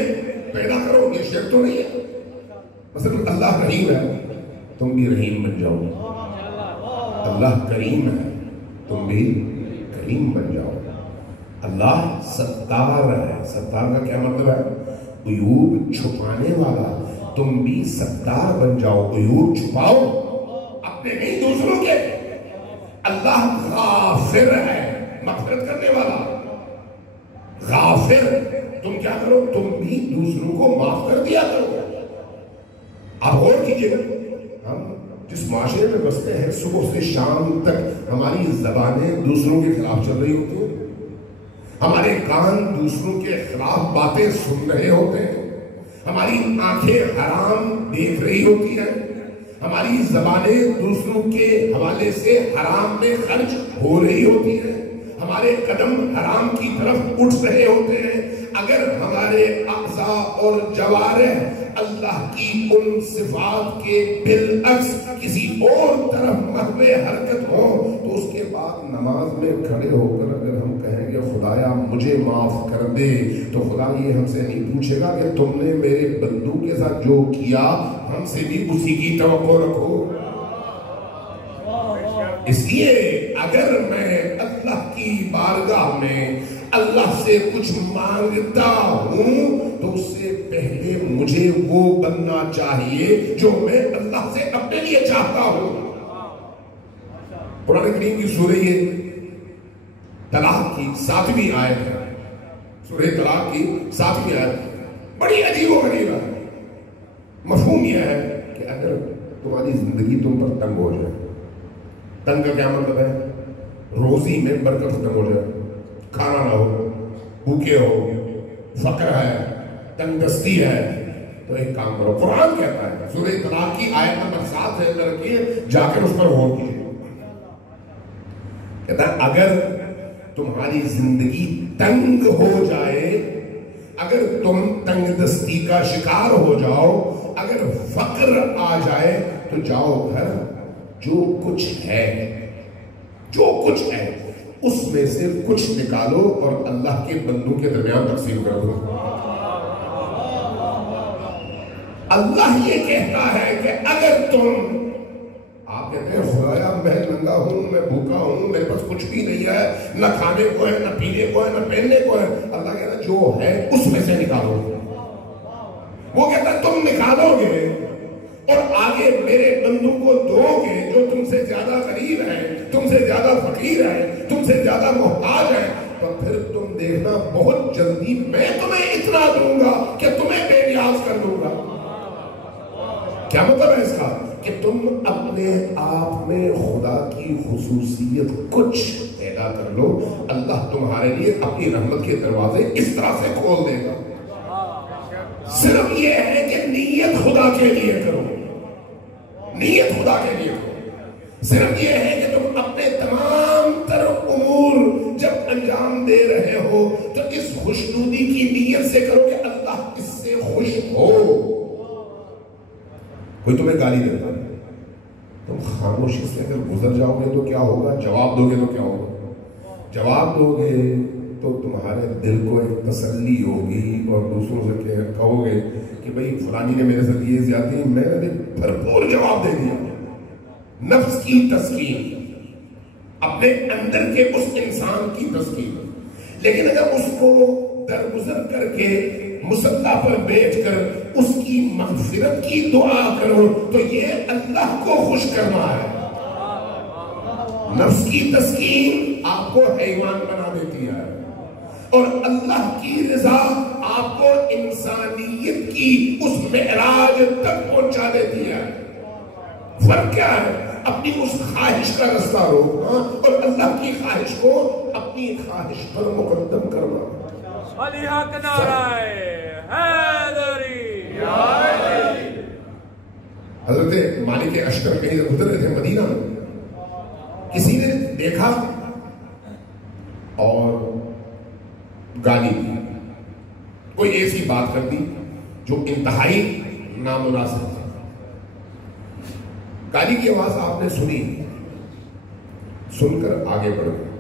پیدا کرو. یہ شرط تو نہیں ہے. مثلا اللہ رحیم ہے, تم بھی رحیم بن جاؤ. اللہ کریم ہے, تم بھی کریم بن جاؤ. اللہ ستار ہے. ستار کا کیا مطلب ہے؟ عیوب چھپانے والا. تم بھی ستار بن جاؤ, عیوب چھپاؤ, اپنے نہیں دوسروں کے. اللہ غافر ہے, مغفرت کرنے والا. غافر, تم کیا کرو, تم بھی دوسروں کو معاف کر دیا کرو. آپ غور کیجئے, ہم جس معاشرے میں بستے ہیں صبح سے شام تک ہماری زبانیں دوسروں کے خلاف چل رہی ہوتی ہیں, ہمارے کان دوسروں کے خلاف باتیں سن رہے ہوتے ہیں, ہماری آنکھیں حرام دیکھ رہی ہوتی ہیں, ہماری زبانیں دوسروں کے حوالے سے حرام میں خرچ ہو رہی ہوتی ہیں, ہمارے قدم حرام کی طرف اٹھ رہے ہوتے ہیں. اگر ہمارے اعضاء اور جوارح اللہ کی ان صفات کے بالعکس کسی اور طرف محو حرکت ہو تو اس کے بعد نماز میں کھڑے ہو کر اگر ہم کہیں کہ خدایا مجھے معاف کر دے, تو خدا یہ ہم سے نہیں پوچھے گا کہ تم نے میرے بندوں کے ساتھ جو کیا ہم سے بھی اسی کی توقع رکھو. اس لیے اگر میں اللہ کی بارگاہ میں اللہ سے کچھ مانگتا ہوں تو اس سے پہلے مجھے وہ بننا چاہیے جو میں اللہ سے اپنے لیے چاہتا ہوں. قرآن کریم کی سورہ طلاق کی 7ویں آیت ہے, سورہ طلاق کی 7ویں آیت بڑی عجیب و غریب ہے. مفہوم یہ ہے کہ اگر تمہاری زندگی تم پر تنگ ہو جائے, تنگ کا کیا مطلب ہے؟ روزی میں برکت ختم ہو جائے, کھانا نہ ہو, بھوکے ہو، فقر ہے، تنگ دستی ہے، تو ایک کام کرو، قرآن کہتا ہے سورہ طلاق کی آیت نمبر 7 سے اندر رکھیے، جا کر اس پر غور کیجیے۔ کہتا ہے اگر تمہاری زندگی تنگ ہو جائے، اگر تم تنگ دستی کا شکار ہو جاؤ، اگر فقر آ جائے، تو جاؤ گھر، جو کچھ ہے اس میں سے کچھ نکالو اور اللہ کے بندوں کے درمیان تقسیم کر دو۔ اللہ یہ کہتا ہے کہ اگر تم، آپ کہتے ہیں خدایا میں ننگا ہوں، میں بھوکا ہوں، میرے پاس کچھ بھی نہیں ہے، نہ کھانے کو ہے، نہ پینے کو ہے، نہ پہننے کو ہے، اللہ کہتا ہے جو ہے اس میں سے نکالو۔ وہ کہتا ہے تم نکالو گے اور آگے میرے بندوں کو دو گے جو تم سے زیادہ غریب ہیں، تم سے زیادہ فقیر ہیں، تم سے زیادہ محتاج ہیں، تو پھر تم دیکھنا بہت جلدی میں تمہیں اتنا دوں گا کہ تمہیں بے نیاز کر دوں گا۔ کیا مطلب ہے اس کا؟ کہ تم اپنے آپ میں خدا کی خصوصیت کچھ پیدا کر لو، اللہ تمہارے لیے اپنی رحمت کے دروازے اس طرح سے کھول دے گا۔ صرف یہ ہے کہ نیت خدا کے لیے کرو، نیت خدا کے لیے کرو۔ صرف یہ ہے کہ تم اپنے تمام تر امور جب انجام دے رہے ہو تو اس خوشنودی کی نیت سے کرو کہ اللہ اس سے خوش ہو۔ کوئی تمہیں گالی دیتا ہے، تم خاموشی سے اگر گزر جاؤ گے تو کیا ہوگا؟ جواب دو گے تو کیا ہوگا؟ جواب دو گے تو تمہارے دل کو ایک تسلی ہوگی اور دوسروں سے کہو گے کہ بھئی فلانی نے میرے ساتھ یہ زیادتی، میں نے بھرپور جواب دے دیا۔ نفس کی تسکین، اپنے اندر کے اس انسان کی تسکین۔ لیکن اگر اس کو درگزر کر کے مصلی پر بیٹھ کر اس کی مغفرت کی دعا کرو تو یہ اللہ کو خوش کرنا ہے۔ نفس کی تسکین آپ کو حیوان بنا دیتی ہے اور اللہ کی رضا آپ کو انسانیت کی اس معراج تک پہنچا دیتی ہے۔ فرق کیا ہے؟ اپنی اس خواہش کا رستہ روکنا اور اللہ کی خواہش کو اپنی خواہش پر مقدم کرنا۔ علی حق نعرہ حیدری۔ حضرت مالک اشتر کہیں گزر رہے تھے مدینہ میں، کسی نے دیکھا اور گالی دی، کوئی ایسی بات کر دی جو انتہائی نامناسب تھی۔ گالی کی آواز آپ نے سنی، سن کر آگے بڑھ گئے۔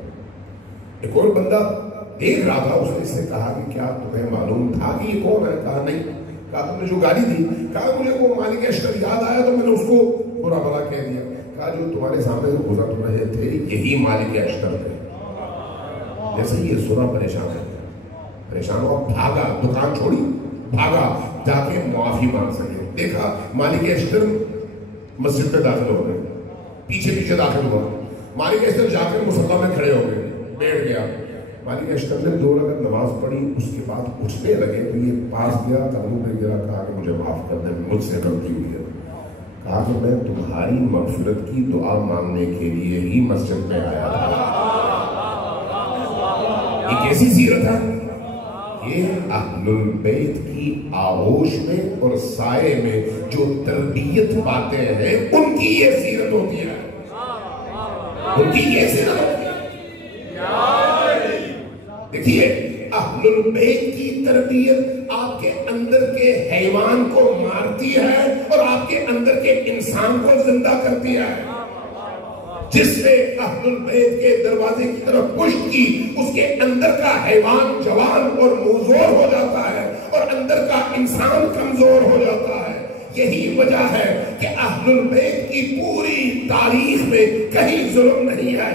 ایک اور بندہ دیکھ رہا تھا، اس نے اس سے کہا کہ کیا تمہیں معلوم تھا کہ یہ کون ہے؟ کہا نہیں۔ کہا تم نے جو گالی دی؟ کہا مجھے وہ مالک اشتر یاد آیا تو میں نے اس کو برا بھلا کہہ دیا۔ کہا جو تمہارے سامنے گزر رہے تھے یہی مالک اشتر تھے۔ جیسے یہ سنا پریشان ہے، پریشان ہوا، بھاگا، دکان چھوڑی، بھاگا جا کے معافی مانگ سکے۔ دیکھا مالک اشتر مسجد میں داخل ہو گئے، پیچھے پیچھے داخل ہوا، مالک اشتر جا کر مصلی میں کھڑے ہو گئے، بیٹھ گیا۔ مالک اشتر نے 2 رکعت نماز پڑھی، اس کے بعد اٹھنے لگے تو یہ پاس گیا، قدموں پہ گرا، کہا کہ مجھے معاف کر دیں، مجھ سے غلطی ہوئی ہے۔ کہا کہ میں تمہاری مغفرت کی دعا مانگنے کے لیے ہی مسجد میں آیا تھا۔ یہ کیسی سیرت ہے؟ یہ اہل البیت کی آغوش میں اور سائے میں جو تربیت پاتے ہیں ان کی یہ سیرت ہوتی ہے، ان کی یہ سیرت ہوتی ہے۔ دیکھیے اہل البیت کی تربیت آپ کے اندر کے حیوان کو مارتی ہے اور آپ کے اندر کے انسان کو زندہ کرتی ہے۔ جس نے اہل البیت کے دروازے کی طرف پشت کی، اس کے اندر کا حیوان جوان اور موزور ہو جاتا ہے اور اندر کا انسان کمزور ہو جاتا ہے۔ یہی وجہ ہے کہ اہل البیت کی پوری تاریخ میں کہیں ظلم نہیں ہے،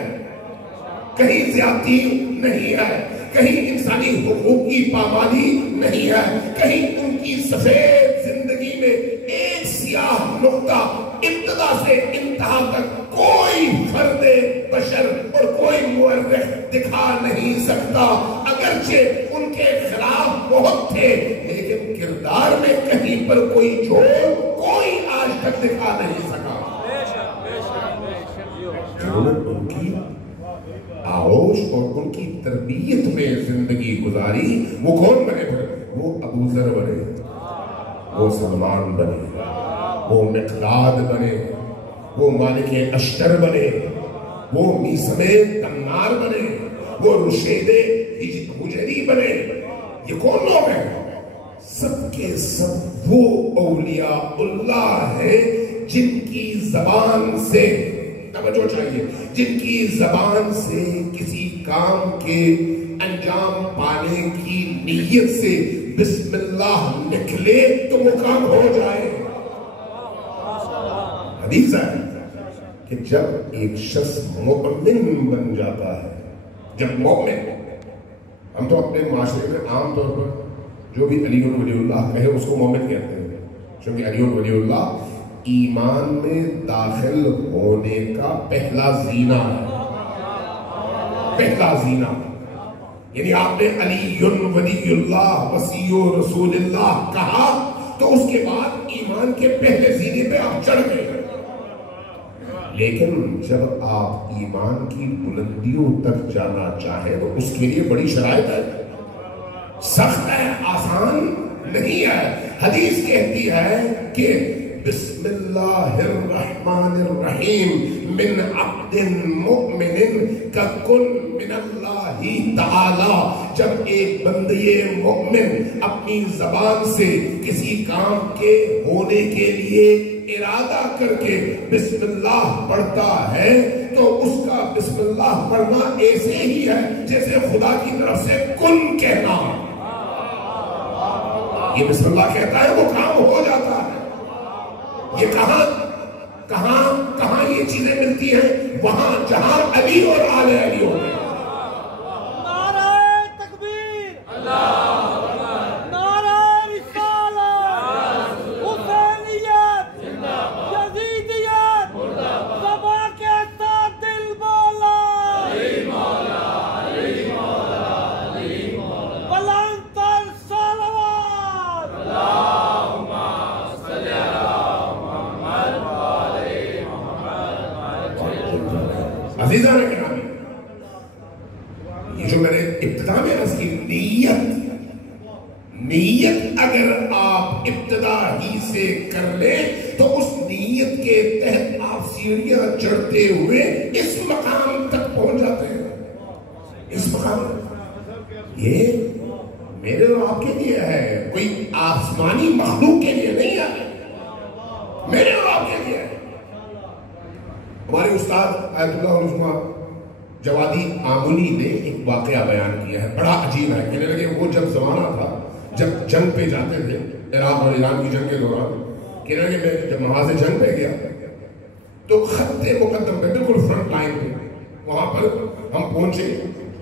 کہیں زیادتی نہیں ہے، کہیں انسانی حقوق کی پامالی نہیں ہے، کہیں ان کی سفید زندگی میں ایک سیاہ نقطہ ابتدا سے انتہا تک کوئی فرد بشر اور کوئی مورخ دکھا نہیں سکتا۔ اگرچہ ان کے خلاف بہت تھے لیکن کردار میں کہیں پر کوئی جھول کوئی آج تک دکھا نہیں سکا۔ جنہوں نے ان کی آغوش اور ان کی تربیت میں زندگی گزاری، وہ کون بنے پھر؟ وہ ابو ذر بنے، وہ سلمان بنے، وہ مقداد بنے، وہ مالک اشتر بنے، وہ میسم تنار بنے، وہ رشید حجری بنے. یہ کون لوگ ہیں؟ سب کے سب وہ اولیاء اللہ ہیں جن کی زبان سے، توجہ چاہیے، جن کی زبان سے کسی کام کے انجام پانے کی نیت سے بسم اللہ نکلے تو وہ کام ہو جائے. حدیث ہے کہ جب ایک شخص مومن بن جاتا ہے، جب مومن، ہم تو اپنے معاشرے میں عام طور پر جو بھی علی ولی اللہ کہے اس کو مومن کہتے ہیں، کیونکہ علی ولی اللہ ایمان میں داخل ہونے کا پہلا زینہ ہے، پہلا زینہ. یعنی آپ نے علی ولی اللہ وصی رسول اللہ کہا تو اس کے بعد ایمان کے پہلے زینے پہ آپ چڑھ گئے. لیکن جب آپ ایمان کی بلندیوں تک جانا چاہیں تو اس کے لیے بڑی شرائط ہے، سخت ہے، آسان نہیں ہے. حدیث کہتی ہے کہ بسم اللہ الرحمن الرحیم من عبد مؤمن ککن من اللہ تعالی. جب ایک بندے مومن اپنی زبان سے کسی کام کے ہونے کے لیے ارادہ کر کے بسم اللہ پڑھتا ہے تو اس کا بسم اللہ پڑھنا ایسے ہی ہے جیسے خدا کی طرف سے کن کہنا. یہ بسم اللہ کہتا ہے وہ کام ہو جاتا ہے. یہ کہاں یہ چیزیں ملتی ہیں؟ وہاں جہاں علی اور آل علی ہوتے ہیں. نعرہ تکبیر، نعرہ رسالت، حسینیت، یزیدیت، زبان کے ساتھ دل بولا، بلند تر صلوات. عزیزان گرامی، یہ جو میں نے ابتدا میں عرض کی نیت اگر آپ ابتدا ہی سے کر لیں تو اس نیت کے تحت آپ سیڑھیاں چڑھتے ہوئے اس مقام تک پہنچ جاتے ہیں. اس مقام یہ میرے اور آپ کے لیے ہے، کوئی آسمانی مخلوق کے لیے نہیں ہے، میرے اور آپ کے لیے ہے. ہمارے استاد آیت اللہ علیہ جوادی آملی نے ایک واقعہ بیان کیا ہے، بڑا عجیب ہے. کہنے لگے وہ جب زمانہ تھا جب جنگ پہ جاتے تھے، عراق اور ایران کی جنگ کے دوران، کہنے لگے میں جب وہاں سے جنگ پہ گیا تو خط مقدم پہ بالکل فرنٹ لائن پہ وہاں پر ہم پہنچے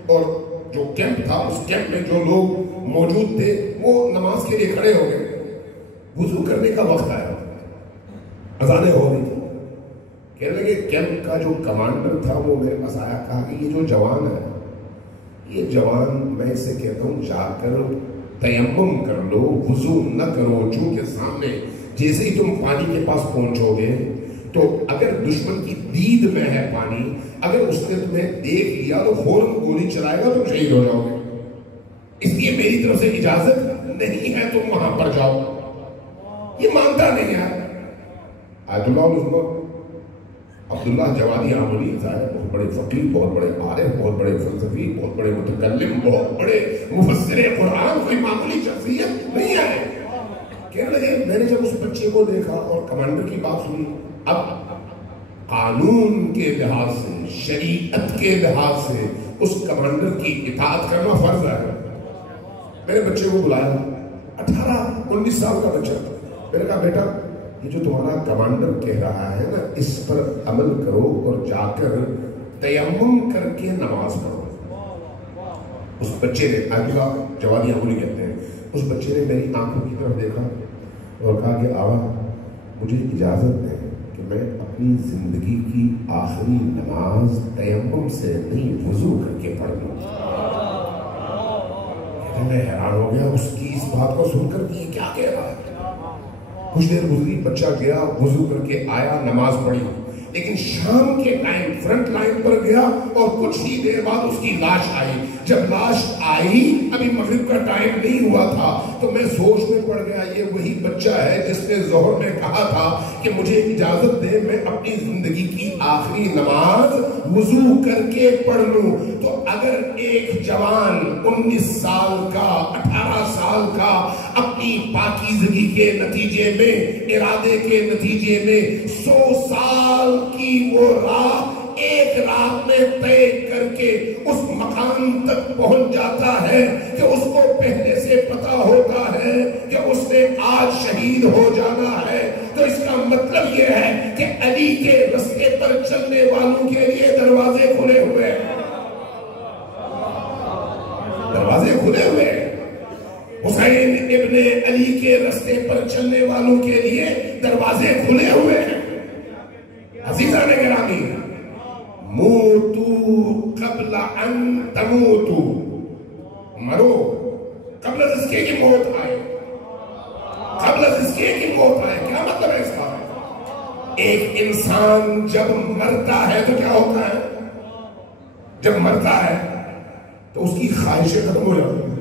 اور جو کیمپ تھا اس کیمپ میں جو لوگ موجود تھے وہ نماز کے لیے کھڑے ہو گئے. وضو کرنے کا وقت آیا، اذانیں ہو رہی تھی. کہنے لگے کیمپ کا جو کمانڈر تھا وہ میرے پاس آیا، کہا کہ یہ جو جوان ہے، یہ جوان میں اسے کہتا ہوں جا کر تیمم کر لو، وضو نہ کرو، چونکہ سامنے جیسے ہی تم پانی کے پاس پہنچو گے تو اگر دشمن کی دید میں ہے پانی، اگر اس نے تمہیں دیکھ لیا تو فوراً گولی چلائے گا، تم شہید ہو جاؤ گے. اس لیے میری طرف سے اجازت نہیں ہے تم وہاں پر جاؤ. یہ مانتا نہیں ہے. آیت اللہ علیہ عبداللہ جوادی آملی صاحب بہت بڑے فقیر، بہت بڑے عارف، بہت بڑے فلسفی، بہت بڑے متکلم، بہت بڑے مفسر قرآن، کوئی معمولی شخصیت نہیں ہے. کہنے لگے میں نے جب اس بچے کو دیکھا اور کمانڈر کی بات سنی، اب قانون کے لحاظ سے، شریعت کے لحاظ سے اس کمانڈر کی اطاعت کرنا فرض ہے. میں نے بچے کو بلایا، 18-19 سال کا بچہ. میں نے کہا بیٹا یہ جو تمہارا کمانڈر کہہ رہا ہے نا اس پر عمل کرو اور جا کر تیمم کر کے نماز پڑھو. اس بچے نے، آئیہ جوادی آملی کہتے ہیں، اس بچے نے میری آنکھوں کی طرف دیکھا اور کہا کہ آبا مجھے اجازت دیں کہ میں اپنی زندگی کی آخری نماز تیمم سے نہیں وضو کر کے پڑھ لوں. میں حیران ہو گیا اس کی اس بات کو سن کر کہ یہ کیا کہہ رہا ہے. کچھ دیر گزری، بچہ گیا، وضو کر کے آیا، نماز پڑھی. لیکن شام کے ٹائم فرنٹ لائن پر گیا اور کچھ ہی دیر بعد اس کی لاش آئی. جب لاش آئی ابھی مغرب کا ٹائم نہیں ہوا تھا تو میں سوچ میں پڑ گیا یہ وہی بچہ ہے جس نے ظہر میں کہا تھا کہ مجھے اجازت دے میں اپنی زندگی کی آخری نماز وضو کر کے پڑھ لوں. تو اگر ایک جوان 19 سال کا 18 سال کا اپنی پاکیزگی کے نتیجے میں ارادے کے نتیجے میں 100 سال کی وہ راہ ایک رات میں طے کر کے اس مقام تک پہنچ جاتا ہے کہ اس کو پہلے سے پتا ہوتا ہے کہ اس نے آج شہید ہو جانا ہے، تو اس کا مطلب یہ ہے کہ علی کے رستے پر چلنے والوں کے لیے دروازے کھلے ہوئے ہیں، دروازے کھلے ہوئے ہیں. حسین ابن علی کے رستے پر چلنے والوں کے لیے دروازے کھلے ہوئے ہیں. عزیزان گرامی، موتو قبل ان تموتو، مرو قبل از اس کے کی موت آئے، قبل از اس کے کی موت آئے. کیا مطلب ہے اس کا؟ ایک انسان جب مرتا ہے تو کیا ہوتا ہے؟ جب مرتا ہے تو اس کی خواہشیں ختم ہو جاتی ہیں،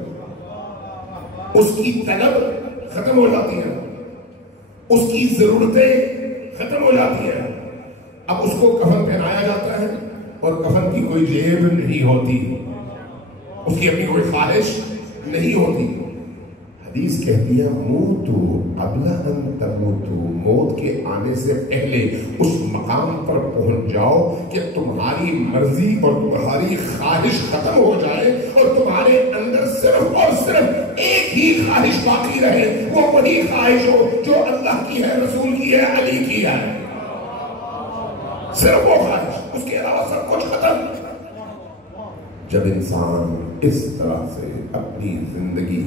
اس کی طلب ختم ہو جاتی ہیں، اس کی ضرورتیں ختم ہو جاتی ہیں. اب اس کو کفن پہنایا جاتا ہے اور کفن کی کوئی جیب نہیں ہوتی، اس کی اپنی کوئی خواہش نہیں ہوتی. حدیث کہتی ہے موتو قبل ان تموتو، موت کے آنے سے پہلے اس مقام پر پہنچ جاؤ کہ تمہاری مرضی اور تمہاری خواہش ختم ہو جائے اور تمہارے اندر صرف اور صرف ایک ہی خواہش باقی رہے، وہ وہی خواہش ہو جو اللہ کی ہے، رسول کی ہے، علی کی ہے. صرف وہ خواہش، اس کے علاوہ سب کچھ ختم. جب انسان اس طرح سے اپنی زندگی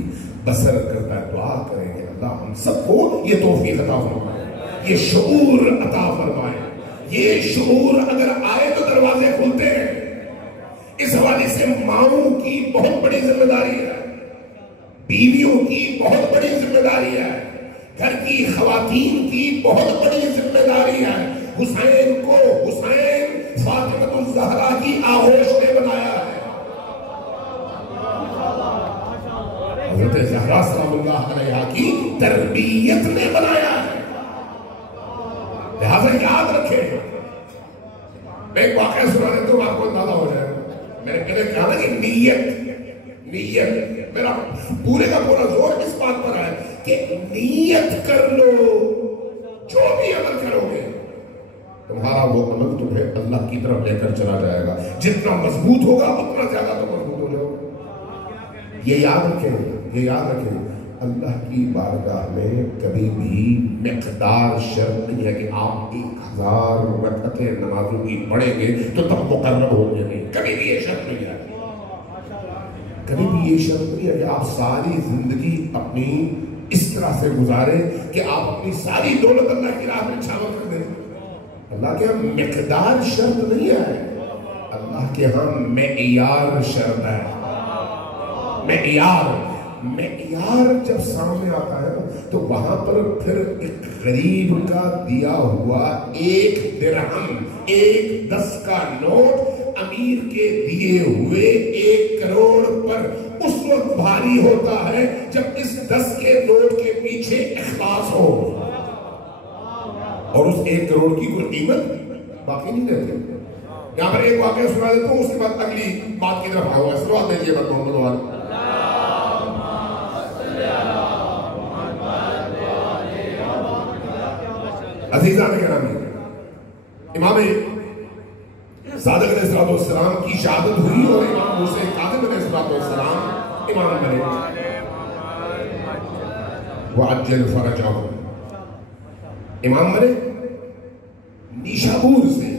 بسر کرتا ہے، دعا کریں کہ اللہ ہم سب کو یہ توفیق عطا فرمائے، یہ شعور عطا فرمائے. یہ شعور اگر آئے تو دروازے کھلتے ہیں. اس حوالے سے ماؤں کی بہت بڑی ذمہ داری ہے، بیویوں کی بہت بڑی ذمہ داری ہے، گھر کی خواتین کی بہت بڑی ذمہ داری ہے. حسین کو حسین فاطمہ الزہرا کی آغوش نے بنایا ہے، حضرت زہرا سلام اللہ علیہا کی تربیت نے بنایا ہے. لہذا یاد رکھیں. میں ایک واقعہ سنا دیتا ہوں، آپ کو اندازہ ہو جائے. میں نے پہلے کہا نا کہ نیت میرا پورے کا پورا زور اس بات پر ہے کہ نیت کر لو، جو بھی عمل کرو گے تمہارا وہ عمل تمہیں اللہ کی طرف لے کر چلا جائے گا. جتنا مضبوط ہوگا اتنا زیادہ تو مضبوط ہو جاؤ. یہ یاد رکھیں، یہ یاد رکھیں، اللہ کی بارگاہ میں کبھی بھی مقدار شرط نہیں ہے کہ آپ 1000 رکعتیں نمازوں کی پڑھیں گے تو تب مقرب ہوں گے. نہیں، کبھی بھی یہ شرط نہیں ہے، کبھی بھی یہ شرط نہیں ہے کہ آپ ساری زندگی اپنی اس طرح سے گزاریں کہ آپ اپنی ساری دولت اللہ کی راہ میں چھاور کر دیں. اللہ کے ہاں مقدار شرط نہیں ہے، اللہ کے ہاں معیار شرط ہے. معیار جب سامنے آتا ہے تو وہاں پر پھر ایک غریب کا دیا ہوا 1 درہم 1 10 کا نوٹ امیر کے دیے ہوئے 1 کروڑ پر اس وقت بھاری ہوتا ہے جب اس 10 کے نوٹ کے پیچھے اخلاص ہو اور اس 1 کروڑ کی کوئی قیمت باقی نہیں رہتی. یہاں پر ایک واقعہ سنا دیتا ہوں، اس کے بعد اگلی بات کی طرف آؤں گا. سنوا دیجیے بات محمد والے. عزیزان گرامی، امام صادق علیہ السلام کی شہادت ہوئی اور امام موسیٰ کاظم علیہ السلام امام بنے. وعجل فرجہ، امام بنے. نیشابور سے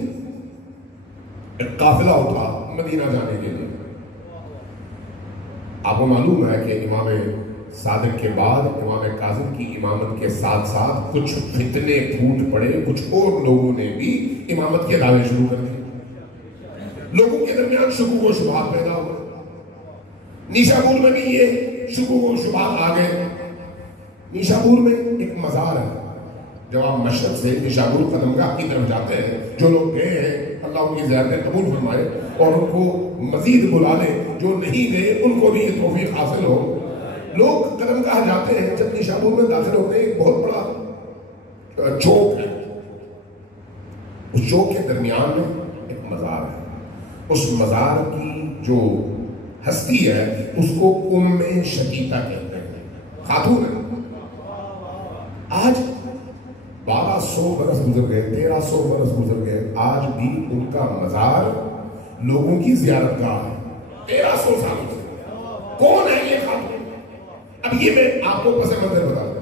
ایک قافلہ اٹھا مدینہ جانے کے لیے. آپ کو معلوم ہے کہ امام صادق کے بعد امام کاظم کی امامت کے ساتھ ساتھ کچھ فتنے پھوٹ پڑے، کچھ اور لوگوں نے بھی امامت کے دعوے شروع کر دیے. لوگوں کے درمیان شکوک و شبہات پیدا ہوئے. نیشابور میں بھی یہ شکوک و شبہات آ گئے. نیشابور میں ایک مزار ہے، جب آپ مشرق سے نشابور قدمگاہ کی طرف جاتے ہیں، جو لوگ گئے ہیں اللہ ان کی زیارتیں قبول فرمائے اور ان کو مزید بلا لے، جو نہیں گئے ان کو بھی یہ توفیق حاصل ہو۔ لوگ قدمگاہ جاتے ہیں، جب نشابور میں داخل ہوتے ہیں ایک بہت بڑا چوک ہے، اس چوک کے درمیان میں ایک مزار ہے، اس مزار کی جو ہستی ہے اس کو ام شقیقہ کہتے ہیں، خاتون ہے۔ آج 1200 برس گزر گئے، 1300 برس گزر گئے، آج بھی ان کا مزار لوگوں کی زیارت گاہ ہے 1300 سالوں سے۔ کون ہے یہ خاتون؟ اب یہ میں آپ کو پس منظر بتا دوں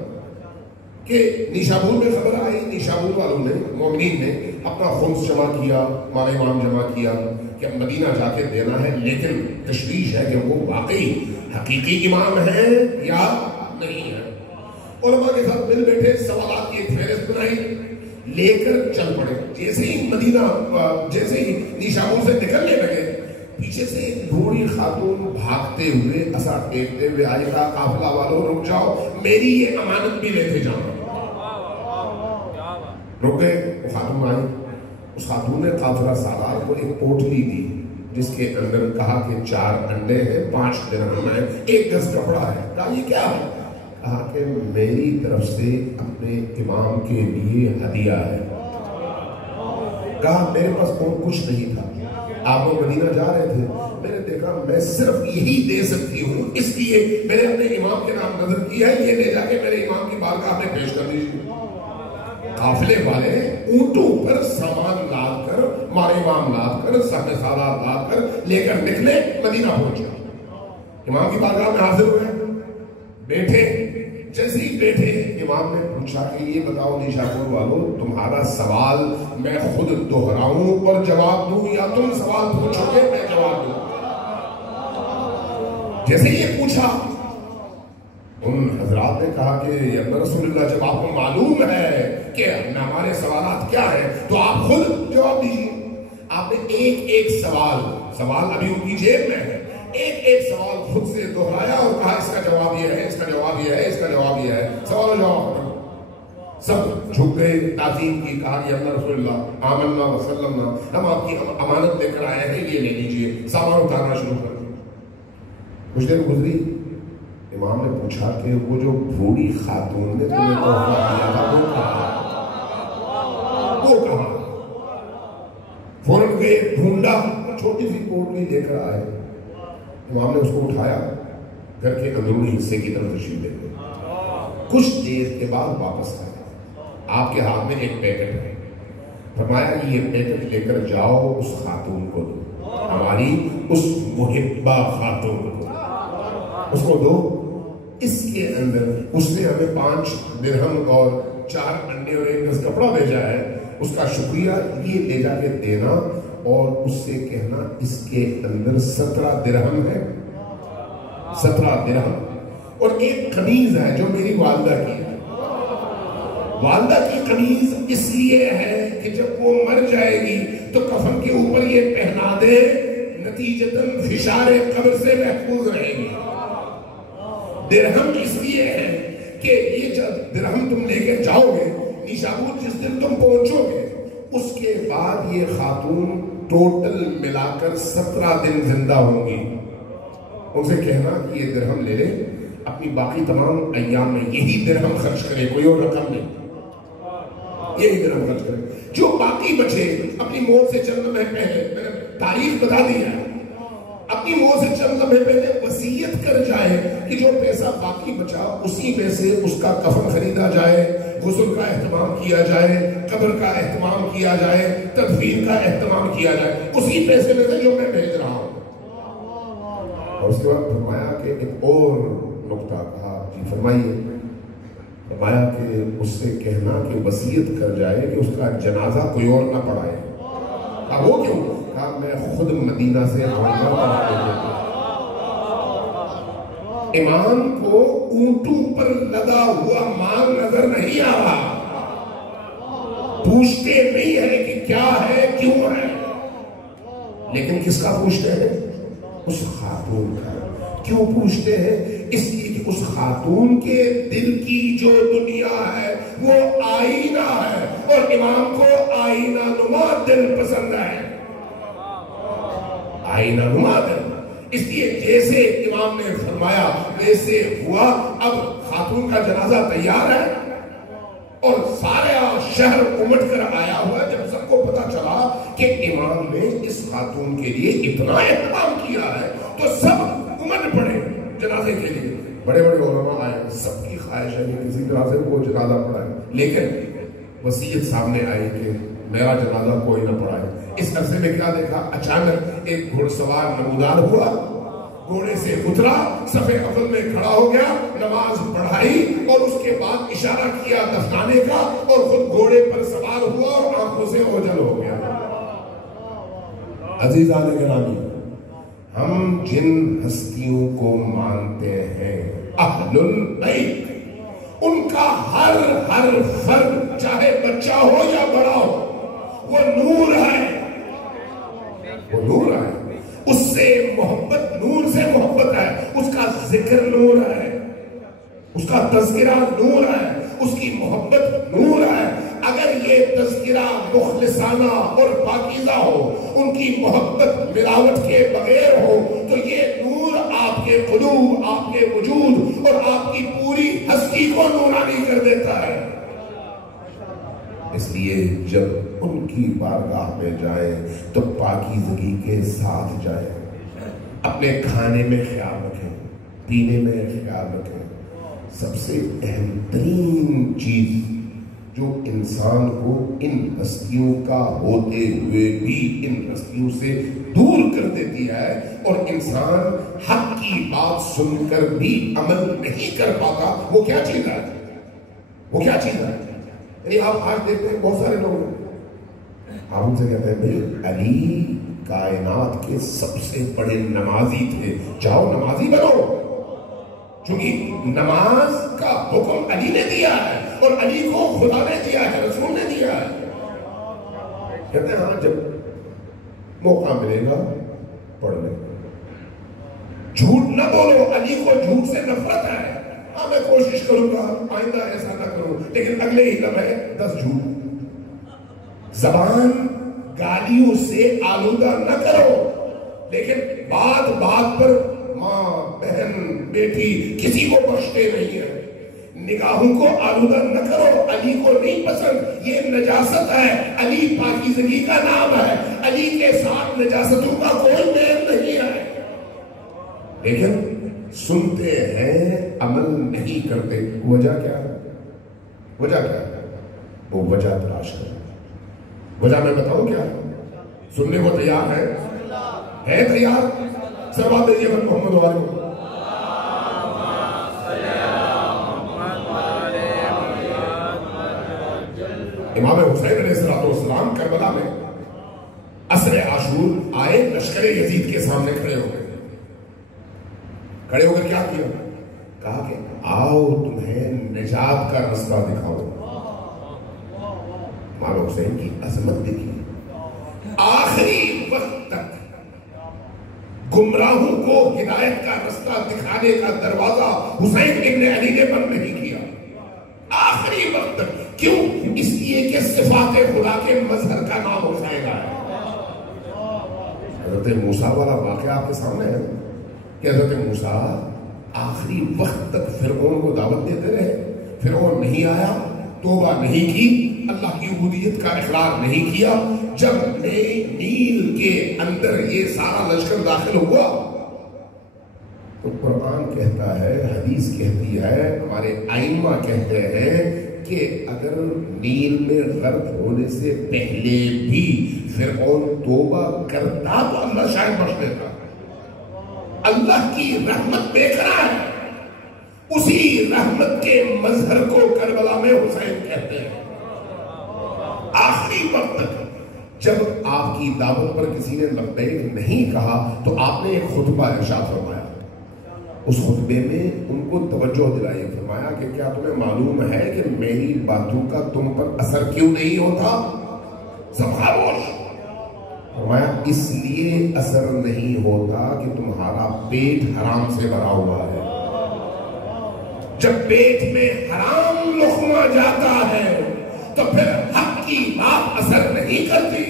کہ نیشابور میں خبر آئی، نیشابور والوں نے، مومنین نے اپنا خمس جمع کیا، ہمارا امام جمع کیا کہ مدینہ جا کے دینا ہے، لیکن تشویش ہے کہ وہ واقعی حقیقی امام ہے یا نہیں ہے۔ علماء کے ساتھ مل بیٹھے، سوالات کی ایک فہرست بنائی، لے کر چل پڑے۔ جیسے ہی مدینہ، جیسے ہی نیشابور سے نکلنے لگے، پیچھے سے ایک بوڑھی خاتون بھاگتے ہوئے، عصا ٹیکتے ہوئے آئی، کہا قافلہ والوں رک جاؤ، میری یہ امانت بھی لیتے جاؤ۔ رک گئے، وہ خاتون آئی، اس خاتون نے قافلہ سالار کو ایک پوٹلی دی جس کے اندر کہا کہ 4 انڈے ہیں، 5 درہم ہیں، 1 گز کپڑا ہے۔ کہا یہ کیا ہے؟ کہا کہ میری طرف سے اپنے امام کے لیے ہدیہ ہے۔ کہا میرے پاس اور کچھ نہیں تھا، آپ وہ مدینہ جا رہے تھے، میں نے دیکھا میں صرف یہی دے سکتی ہوں، اس لیے میں نے اپنے امام کے نام نظر کیا ہے، یہ لے جا کے میرے امام کی بارگاہ میں پیش کر دیجیے۔ قافلے والے اونٹوں پر سامان لاد کر، ہمارے امام لاد کر، صحن سالار لاد کر لے کر نکلے، مدینہ پہنچا، امام کی بارگاہ میں حاضر ہوئے، بیٹھے۔ جیسے ہی بیٹھے امام نے پوچھا کہ یہ بتاؤ نیشابور والوں، تمہارا سوال میں خود دہراؤں اور جواب دوں یا تم سوال پوچھو گے میں جواب دوں؟ جیسے یہ پوچھا ان حضرات نے کہا کہ یا رسول اللہ، جب آپ کو معلوم ہے کہ ہمارے سوالات کیا ہیں تو آپ خود جواب دیجیے۔ آپ نے ایک سوال ابھی ان کی جیب میں ہے، ایک سوال خود سے دہرایا اور کہا اس کا جواب یہ ہے، اس کا جواب یہ ہے، اس کا جواب یہ ہے، سوال و جواب۔ سب جھک گئے، تعظیم کی، کہا کہ اللہ رسول اللہ آمنا وسلمنا، ہم آپ کی امانت لے کر آئے ہیں، یہ لے لیجئے، سامان اتارنا شروع کر دیا۔ کچھ دیر گزری، امام نے پوچھا کہ وہ جو بوڑھی خاتون نے تمہیں تحفہ دیا تھا وہ کہاں؟ وہ کہاں؟ فوراً گئے، ڈھونڈا، چھوٹی سی پوٹلی لے کر آئے، امام نے اس کو اٹھایا، گھر کے اندرونی حصے کی طرف تشریف لے گئے۔ کچھ دیر کے بعد واپس آئے، آپ کے ہاتھ میں ایک پیکٹ ہے، فرمایا کہ یہ پیکٹ لے کر جاؤ اس خاتون کو دو، ہماری اس محبہ خاتون کو اس کو دو، اس کے اندر اس نے ہمیں 5 درہم اور 4 انڈے اور 1 گز کپڑا بھیجا ہے، اس کا شکریہ، یہ لے جا کے دینا اور اس سے کہنا اس کے اندر 17 درہم ہے، 17 درہم، اور ایک قمیض ہے جو میری والدہ کی ہے۔ والدہ کی قمیض اس لیے ہے کہ جب وہ مر جائے گی تو کفن کے اوپر یہ پہنا دے، نتیجتاً فشار قبر سے محفوظ رہے گی۔ درہم اس لیے ہے کہ یہ جب درہم تم لے کے جاؤ گے، نیشابور جس دن تم پہنچو گے، اس کے بعد یہ خاتون ٹوٹل ملا کر 17 دن زندہ ہوں گی۔ ان سے کہنا کہ یہ درہم لے لے، اپنی باقی تمام ایام میں یہی درہم خرچ کرے، کوئی اور رقم نہیں، یہی درہم خرچ کرے، جو باقی بچے اپنی موت سے چند لمحے پہلے، میں نے تاریخ بتا دی ہے، اپنی موت سے چند لمحے پہلے وصیت کر جائے کہ جو پیسہ باقی بچا اسی میں سے اس کا کفن خریدا جائے، غسل کا اہتمام کیا جائے، قبر کا اہتمام کیا جائے، تدفین کا اہتمام کیا جائے، اسی پیسے میں سے جو میں بھیج رہا ہوں۔ اور اس کے بعد فرمایا کہ ایک اور نقطہ کہا، جی فرمائیے، فرمایا کہ اس سے کہنا کہ وصیت کر جائے کہ اس کا جنازہ کوئی اور نہ پڑھائے۔ کہا وہ کیوں؟ کہا میں خود مدینہ سے امام کو اونٹوں پر لدا ہوا مال نظر نہیں آ رہا، پوچھتے نہیں ہے کہ کیا ہے کیوں ہے، لیکن کس کا پوچھتے ہیں؟ اس خاتون کا، کیوں پوچھتے ہیں؟ اس لیے کہ اس خاتون کے دل کی جو دنیا ہے وہ آئینہ ہے، اور امام کو آئینہ نما دل پسند ہے، آئینہ نما دل۔ اس لیے جیسے امام نے فرمایا ویسے ہوا۔ اب خاتون کا جنازہ تیار ہے اور سارے شہر امٹ کر آیا ہوا ہے۔ جب سب کو پتا چلا کہ امام نے اس خاتون کے لیے اتنا اہتمام کیا ہے تو سب امٹ پڑے جنازے کے لیے۔ بڑے بڑے علماء آئے، سب کی خواہش ہے کہ کسی طرح سے وہ جنازہ پڑھائے، لیکن وصیت سامنے آئی کہ میرا جنازہ کوئی نہ پڑھائے۔ اس عرصے میں کیا دیکھا؟ اچانک ایک گھڑ سوار نمودار ہوا، گھوڑے سے اترا، صف اول میں کھڑا ہو گیا، نماز پڑھائی اور اس کے بعد اشارہ کیا دفنانے کا، اور خود گھوڑے پر سوار ہوا اور آنکھوں سے اوجھل ہو گیا۔ عزیزان گرامی، ہم جن ہستیوں کو مانتے ہیں اہل البیت، ان کا ہر فرد چاہے بچہ ہو یا بڑا ہو وہ نور ہے، وہ نور ہے، اس سے محبت، نور سے محبت ہے، اس کا ذکر نور ہے، اس کا تذکرہ نور ہے، اس کی محبت نور ہے۔ اگر یہ تذکرہ مخلصانہ اور پاکیزہ ہو، ان کی محبت ملاوٹ کے بغیر ہو، تو یہ نور آپ کے قلوب، آپ کے وجود اور آپ کی پوری ہستی کو نورانی کر دیتا ہے۔ اس لیے جب ان کی بارگاہ میں جائیں تو پاکیزگی کے ساتھ جائیں، اپنے کھانے میں خیال رکھیں، پینے میں خیال رکھیں۔ سب سے اہم ترین چیز جو انسان کو ان ہستیوں کا ہوتے ہوئے بھی ان ہستیوں سے دور کر دیتی ہے، اور انسان حق کی بات سن کر بھی عمل نہیں کر پاتا، وہ کیا چیز ہے؟ وہ کیا چیز ہے؟ یعنی آپ آج دیکھتے ہیں بہت سارے لوگ، آپ ان سے کہتے ہیں بھائی علی کائنات کے سب سے بڑے نمازی تھے، جاؤ نمازی بنو، چونکہ نماز کا حکم علی نے دیا ہے اور علی کو خدا نے دیا ہے، رسول نے دیا ہے۔ کہتے ہیں ہاں جب موقع ملے گا پڑھ لیں، جھوٹ نہ بولو، علی کو جھوٹ سے نفرت ہے۔ ہاں میں کوشش کروں گا آئندہ ایسا نہ کروں، لیکن اگلے ہی لمحے 10 جھوٹ۔ زبان گالیوں سے آلودہ نہ کرو، لیکن بات بات پر ماں، بہن، بیٹی کسی کو بخشتے نہیں ہے۔ نگاہوں کو آلودہ نہ کرو، علی کو نہیں پسند، یہ نجاست ہے، علی پاکیزگی کا نام ہے، علی کے ساتھ نجاستوں کا کوئی میل نہیں ہے۔ لیکن سنتے ہیں عمل نہیں کرتے، وجہ کیا ہے؟ وجہ کیا ہے؟ وہ وجہ تلاش کرو۔ وجہ میں بتاؤں کیا ہے؟ سننے کو تیار ہے تیار؟ سب آپ دیجیے بن محمد والے امام حسین علیہ السلام کربلا میں عصر عاشور آئے، لشکر یزید کے سامنے کھڑے ہو گئے۔ کھڑے ہو کر کیا کیا؟ کہا کہ آؤ تمہیں نجات کا رستہ دکھاؤ۔ امام حسین کی عظمت دیکھی، آخری وقت تک گمراہوں کو ہدایت کا رستہ دکھانے کا دروازہ حسین ابن علی نے بند نہیں کیا، آخری وقت تک۔ کیوں؟ اس لیے کہ صفات خدا کے مظہر کا نام حسین ہے۔ حضرت موسیٰ والا واقعہ آپ کے سامنے ہے کہ حضرت موسیٰ آخری وقت تک فرعون کو دعوت دیتے رہے، فرعون نہیں آیا، توبہ نہیں کی، اللہ کی عبودیت کا اقرار نہیں کیا۔ جب نیل کے اندر یہ سارا لشکر داخل ہوا تو قرآن کہتا ہے، حدیث کہتی ہے، ہمارے ائمہ کہتے ہیں کہ اگر نیل میں غرق ہونے سے پہلے بھی فرعون توبہ کرتا تو اللہ شاید بخش دیتا۔ اللہ کی رحمت بے قرار ہے، اسی رحمت کے مظہر کو کربلا میں حسین کہتے ہیں۔ آخری وقت تک جب آپ کی دعوت پر کسی نے لبیک نہیں کہا تو آپ نے ایک خطبہ ارشاد فرمایا، اس خطبے میں ان کو توجہ دلائی، فرمایا کہ کیا تمہیں معلوم ہے کہ میری باتوں کا تم پر اثر کیوں نہیں ہوتا؟ سب خاموش۔ فرمایا اس لیے اثر نہیں ہوتا کہ تمہارا پیٹ حرام سے بھرا ہوا ہے. جب پیٹ میں حرام لقمہ جاتا ہے تو پھر حق کی بات اثر نہیں کرتی.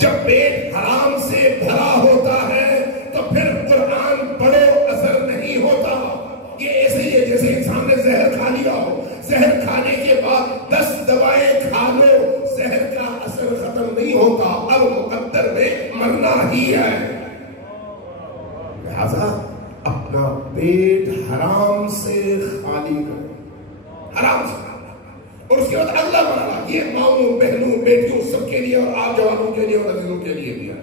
جب پیٹ حرام سے بھرا ہوتا ہے تو پھر قرآن پڑھو اثر نہیں ہوتا. یہ ایسے ہی ہے جیسے انسان نے زہر کھا لیا ہو, زہر کھانے کے بعد 10 دوائیں کھا لو, زہر کا اثر ختم نہیں ہوتا, اب مقدر میں مرنا ہی ہے. لہذا اپنا پیٹ حرام سے خالی کرو, حرام سے. اور اس کے بعد اگلا مرحلہ یہ ماؤں بہنوں بیٹیوں سب کے لیے اور آپ جوانوں کے لیے اور عزیزوں کے لیے بھی ہے.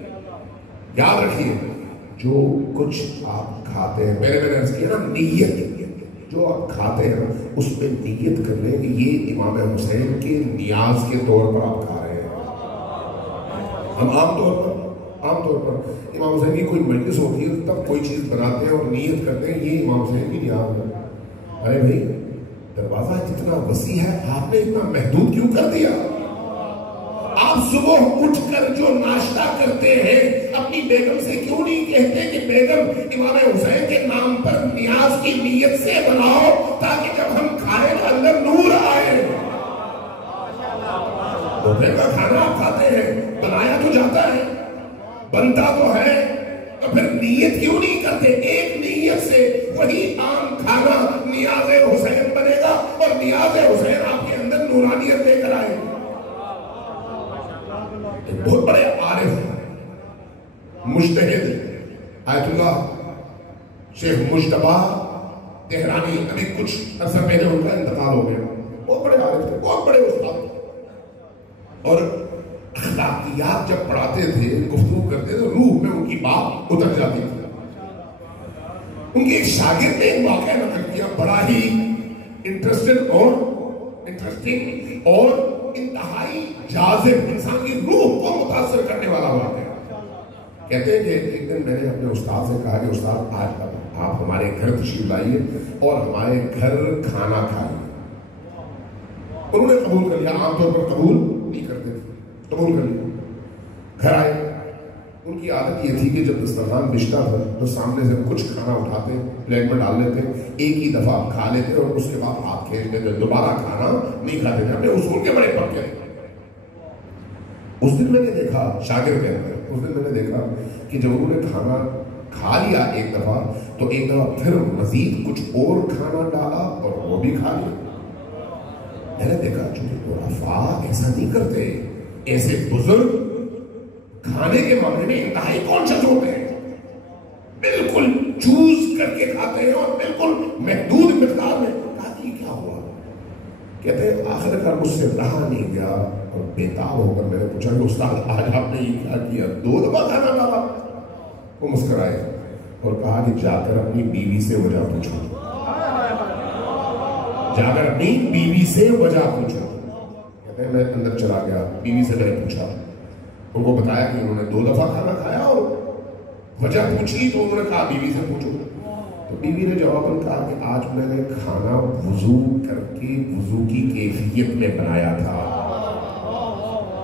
یاد رکھیے جو کچھ آپ کھاتے ہیں, میں نے عرض کیا نا نیت, جو آپ کھاتے ہیں اس پہ نیت کر لیں کہ یہ امام حسین کے نیاز کے طور پر آپ کھا رہے ہیں. ہم عام طور پر امام حسین کی کوئی مجلس ہوتی ہے تب کوئی چیز بناتے ہیں اور نیت کرتے ہیں یہ امام حسین کی نیاز ہے. ارے بھائی دروازہ جتنا وسیع ہے آپ نے اتنا محدود کیوں کر دیا؟ آپ صبح اٹھ کر جو ناشتہ کرتے ہیں اپنی بیگم سے کیوں نہیں کہتے کہ بیگم امام حسین کے نام پر نیاز کی نیت سے بناؤ تاکہ جب ہم کھائیں تو اندر نور آئے. دوپہر کا کھانا آپ کھاتے ہیں, بنایا تو جاتا ہے, بنتا تو ہے, تو پھر نیت کیوں نہیں کرتے؟ ایک نیت سے وہی عام کھانا نیاز حسین بنے گا اور نیاز حسین آپ کے اندر نورانیت لے کر آئے. بہت بڑے عارف مجتہد آیت اللہ شیخ مجتبیٰ تہرانی, ابھی کچھ عرصہ پہلے ان کا انتقال ہو گیا. بہت بڑے عارف تھے, بہت بڑے استاد, اور اخلاقیات جب پڑھاتے تھے گفتگو کرتے تھے روح میں ان کی بات اتر جاتی تھی. ان کے ایک شاگرد نے ایک واقعہ نقل کیا, بڑا ہی انٹرسٹنگ اور انتہائی جاذب, انسان کی روح کو متاثر کرنے والا واقعہ. کہتے ہیں کہ ایک دن میں نے اپنے استاد سے کہا کہ استاد آج آپ ہمارے گھر تشریف لائیے اور ہمارے گھر کھانا کھائیے. انہوں نے قبول کر لیا, عام طور پر قبول نہیں کرتے تھے, قبول کر لیا. گھر آئے, ان کی عادت یہ تھی کہ جب دسترخوان بچھتا تھا تو سامنے سے کچھ کھانا اٹھاتے, پلیٹ میں ڈال لیتے, ایک ہی دفعہ کھا لیتے اور اس کے بعد ہاتھ کھینچ لیتے, دوبارہ کھانا نہیں کھاتے تھے. اپنے اصول کے بڑے پکے. اس دن میں نے دیکھا, شاگرد کے اندر اس دن میں نے دیکھا کہ جب انہوں نے کھانا کھا لیا ایک دفعہ تو ایک دفعہ پھر مزید کچھ اور کھانا ڈالا اور وہ بھی کھا لیا. میں نے دیکھا چونکہ عرفاء ایسا نہیں کرتے, ایسے بزرگ کھانے کے معاملے میں انتہائی کانشیس ہوتے ہیں, بالکل چوز کر کے کھاتے ہیں اور بالکل محدود مقدار میں. کہا کہ کیا ہوا؟ کہتے ہیں آخر کار مجھ سے رہا نہیں گیا اور بےتاب ہو کر میں نے پوچھا کہ استاد آج آپ نے یہ کیا کیا, 2 دفعہ کھانا ڈالا. وہ مسکرائے اور کہا کہ جا کر اپنی بیوی سے وجہ پوچھو, جا کر اپنی بیوی سے وجہ پوچھو. کہتے ہیں میں اندر چلا گیا, بیوی سے میں نے پوچھا, ان کو بتایا کہ انہوں نے 2 دفعہ کھانا کھایا اور وجہ پوچھی تو انہوں نے کہا بیوی سے پوچھو. تو بیوی نے جواباً کہا کہ آج میں نے کھانا وضو کر کے وضو کی کیفیت میں بنایا تھا.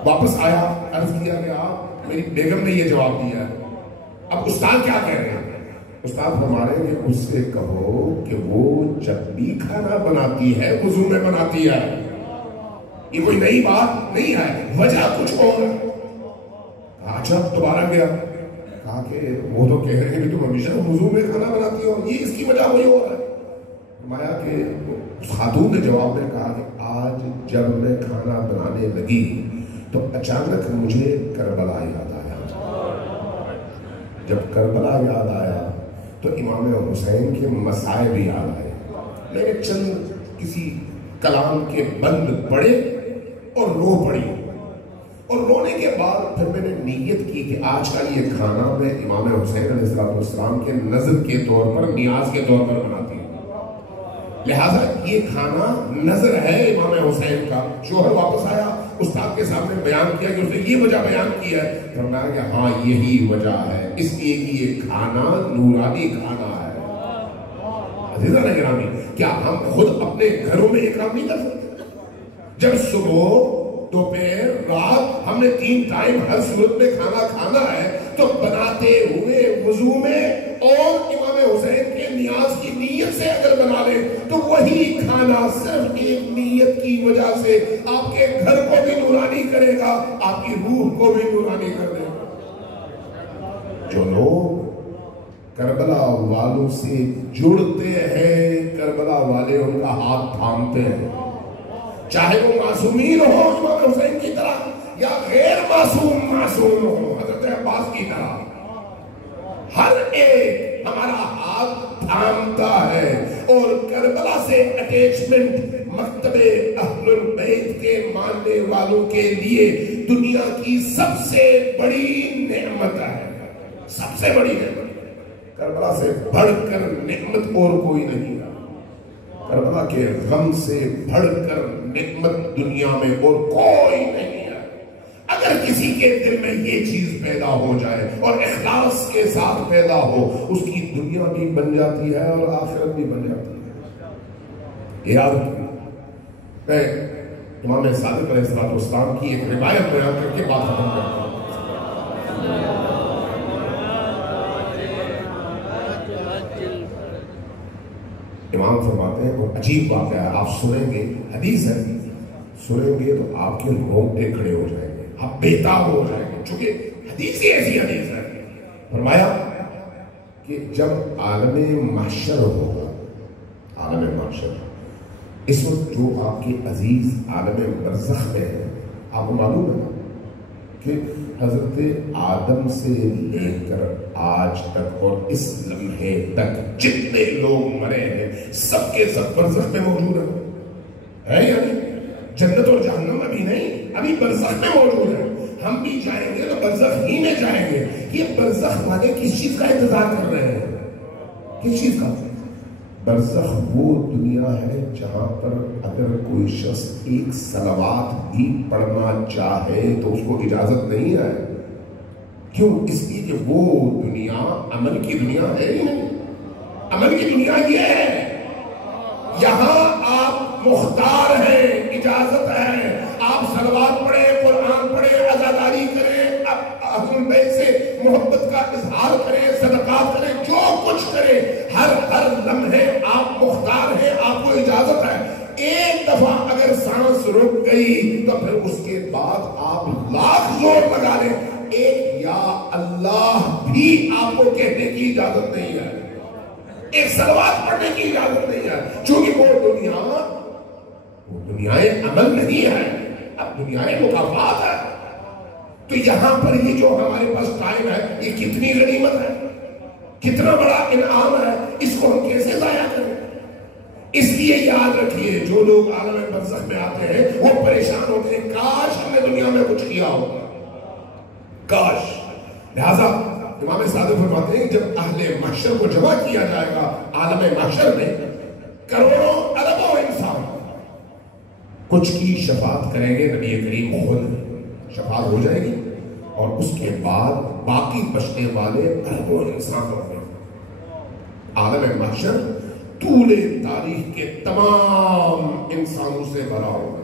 واپس آیا, عرض کیا کہ آپ میری بیگم نے یہ جواب دیا ہے, اب استاد کیا کہہ رہے ہیں؟ استاد فرما رہے ہیں کہ اس سے کہو کہ وہ جب بھی کھانا بناتی ہے وضو میں بناتی ہے, یہ کوئی نئی بات نہیں ہے, وجہ کچھ اور ہے. اچھا دوبارہ گیا, کہا کہ وہ تو کہہ رہے ہیں کہ تم ہمیشہ وضو میں کھانا بناتی ہو, یہ اس کی وجہ وہی ہو رہا ہے. فرمایا کہ اس خاتون نے جواب میں کہا کہ آج جب میں کھانا بنانے لگی تو اچانک مجھے کربلا یاد آیا. جب کربلا یاد آیا تو امام حسین کے مسائب یاد آئے. میں نے چند کسی کلام کے بند پڑھے اور رو پڑی, اور رونے کے بعد پھر میں نے نیت کی کہ آج کا یہ کھانا میں امام حسین علیہ السلام کے نظر کے طور پر, نیاز کے طور پر بناتی ہوں. لہٰذا یہ کھانا نظر ہے امام حسین کا. شوہر واپس آیا, استاد کے سامنے بیان کیا کہ اس نے یہ وجہ بیان کی ہے. فرمایا کہ ہاں یہی وجہ ہے, اس لیے کہ یہ کھانا نورانی کھانا ہے. عزیزان گرامی, کیا ہم خود اپنے گھروں میں اکرام نہیں کر سکتے؟ جب صبح دوپہر رات ہم نے 3 ٹائم ہر صورت میں کھانا کھانا ہے تو بناتے ہوئے وضو میں اور امام حسین کے نیاز کی نیت سے اگر بنا لیں تو وہی کھانا صرف ایک نیت کی وجہ سے آپ کے گھر کو بھی نورانی کرے گا، آپ کی روح کو بھی نورانی کر دے گا۔ جو لوگ کربلا والوں سے جڑتے ہیں، کربلا والے ان کا ہاتھ تھامتے ہیں، چاہے وہ معصومین ہو امام حسین کی طرح یا غیر معصوم ہو حضرت عباس کی طرح، ہر ایک ہمارا ہاتھ تھامتا ہے۔ اور کربلا سے اٹیچمنٹ مکتب اہل البیت کے ماننے والوں کے لیے دنیا کی سب سے بڑی نعمت ہے، سب سے بڑی نعمت۔ کربلا سے بڑھ کر نعمت اور کوئی نہیں ہے، کربلا کے غم سے بڑھ کر نعمت دنیا میں اور کوئی نہیں ہے۔ اگر کسی کے دل میں یہ چیز پیدا ہو جائے اور اخلاص کے ساتھ پیدا ہو، اس کی دنیا بھی بن جاتی ہے اور آخرت بھی بن جاتی ہے۔ یاد رکھیں، میں امام صادق علیہ السلام کی ایک روایت بیان کر کے بات ختم کرتا ہوں۔ امام فرماتے ہیں وہ عجیب واقعہ ہے، آپ سنیں گے، حدیث ہے، سنیں گے تو آپ کے رونگٹے کھڑے ہو جائیں گے، آپ بےتاب ہو جائیں گے، چونکہ حدیث ہی ایسی حدیث ہے۔ فرمایا کہ جب عالم محشر ہوگا، عالم محشر، اس وقت جو آپ کے عزیز عالم برزخ میں ہیں، آپ کو معلوم ہے کہ حضرت آدم سے لے کر آج تک اور اس لمحے تک جتنے لوگ مرے ہیں سب کے سب برزخ میں موجود ہیں، یعنی جنت اور جہنم ابھی نہیں، ابھی برزخ میں موجود ہیں۔ ہم بھی جائیں گے تو برزخ ہی میں جائیں گے۔ یہ برزخ والے کس چیز کا انتظار کر رہے ہیں؟ کس چیز کا؟ برزخ وہ دنیا ہے جہاں پر اگر کوئی شخص ایک صلوات بھی پڑھنا چاہے تو اس کو اجازت نہیں ہے۔ کیوں؟ اس لیے کہ وہ دنیا عمل کی دنیا ہے ہی نہیں۔ عمل کی دنیا یہ ہے، یہاں آپ مختار ہیں، اجازت ہے، آپ صلوات پڑھیں، قرآن پڑھیں، عزاداری کریں، اہل البیت سے محبت کا اظہار کریں، صدقات کریں، جو کچھ کریں، ہر لمحے آپ مختار ہیں، آپ کو اجازت ہے۔ ایک دفعہ اگر سانس رک گئی تو پھر اس کے بعد آپ لاکھ زور لگا لیں، ایک یا اللہ بھی آپ کو کہنے کی اجازت نہیں ہے، ایک صلوات پڑھنے کی اجازت نہیں ہے، چونکہ وہ دنیا عمل نہیں ہے، اب دنیا مکافات ہے۔ تو یہاں پر یہ جو ہمارے پاس ٹائم ہے، یہ کتنی غنیمت ہے، کتنا بڑا انعام ہے، اس کو ہم کیسے ضائع کریں؟ اس لیے یاد رکھیے، جو لوگ عالم برزخ میں آتے ہیں وہ پریشان ہوتے ہیں، کاش ہم نے دنیا میں کچھ کیا ہوگا، کاش۔ لہذا امام صادق فرماتے ہیں کہ جب اہل محشر کو جمع کیا جائے گا عالم محشر میں، کروڑوں اربوں انسان کچھ کی شفاعت کریں گے، نبی کریم خود شفاعت ہو جائے گی، اور اس کے بعد باقی بچنے والے اربوں انسان ہوں گے۔ عالم محشر طول تاریخ کے تمام انسانوں سے بھرا ہوگا۔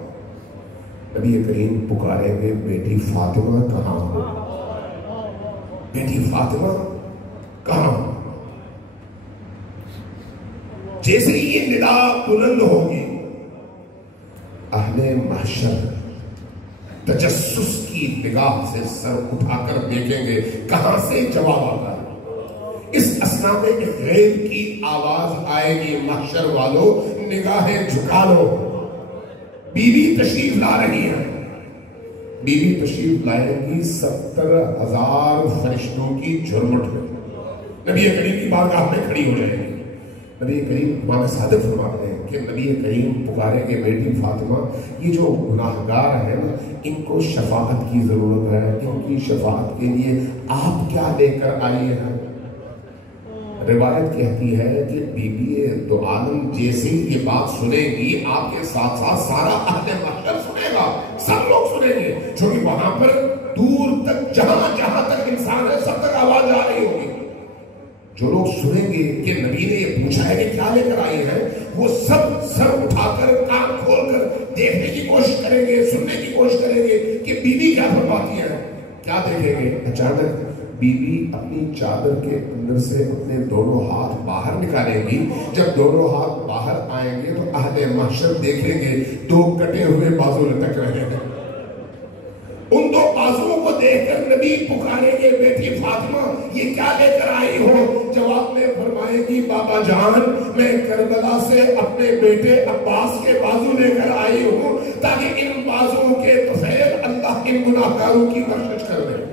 نبی کریم پکاریں گے، بیٹی فاطمہ کہاں ہو؟ بیٹی فاطمہ کہاں ہو؟ جیسے ہی یہ ندا بلند ہوگی، اہل محشر تجسس کی نگاہ سے سر اٹھا کر دیکھیں گے کہاں سے جواب آتا ہے۔ اس اسنا میں ایک غیب کی آواز آئے گی، محشر والو نگاہیں جھکا لو، بی بی تشریف لا رہی ہے۔ بی بی تشریف لائے گی 70,000 فرشتوں کی جھرمٹ میں، نبی کریم کی بارگاہ میں کھڑی ہو جائے گی۔ نبی کریم امام صادق فرماتے ہیں کہ نبی کریم پکارے کہ بیٹی فاطمہ، یہ جو گناہگار ہیں نا، ان کو شفاعت کی ضرورت ہے، ان کی شفاعت کے لیے آپ کیا لے کر آئے ہیں؟ روایت کہتی ہے کہ بی بی دو عالم جیسے ہی یہ بات سنے گی، آپ کے ساتھ ساتھ سارا اہل محشر سنے گا، سب لوگ سنیں گے، چونکہ وہاں پر دور تک جہاں تک انسان ہے سب تک آواز آ رہی ہوگی۔ جو لوگ سنیں گے کہ نبی نے یہ پوچھا ہے کہ کیا لے کر آئے ہیں، وہ سب سر اٹھا کر کان کھول کر دیکھنے کی کوشش کریں گے، سننے کی کوشش کریں گے کہ بیوی کیا فرماتی ہے. کیا دیکھیں گے؟ اچانک بیوی اپنی چادر کے اندر سے اپنے دونوں ہاتھ باہر نکالیں گی. جب دونوں ہاتھ باہر آئیں گے تو اہل محشر دیکھیں گے 2 کٹے ہوئے بازو لٹک رہے ہیں. ان 2 بازوؤں کو دیکھ کر نبی پکاریں گے بیٹی فاطمہ یہ کیا لے کر آئی ہو؟ جواب میں فرمائے گی بابا جان میں کربلا سے اپنے بیٹے عباس کے بازو لے کر آئی ہوں تاکہ ان بازوؤں کے طفیل اللہ ان گناہگاروں کی بخشش کر دے.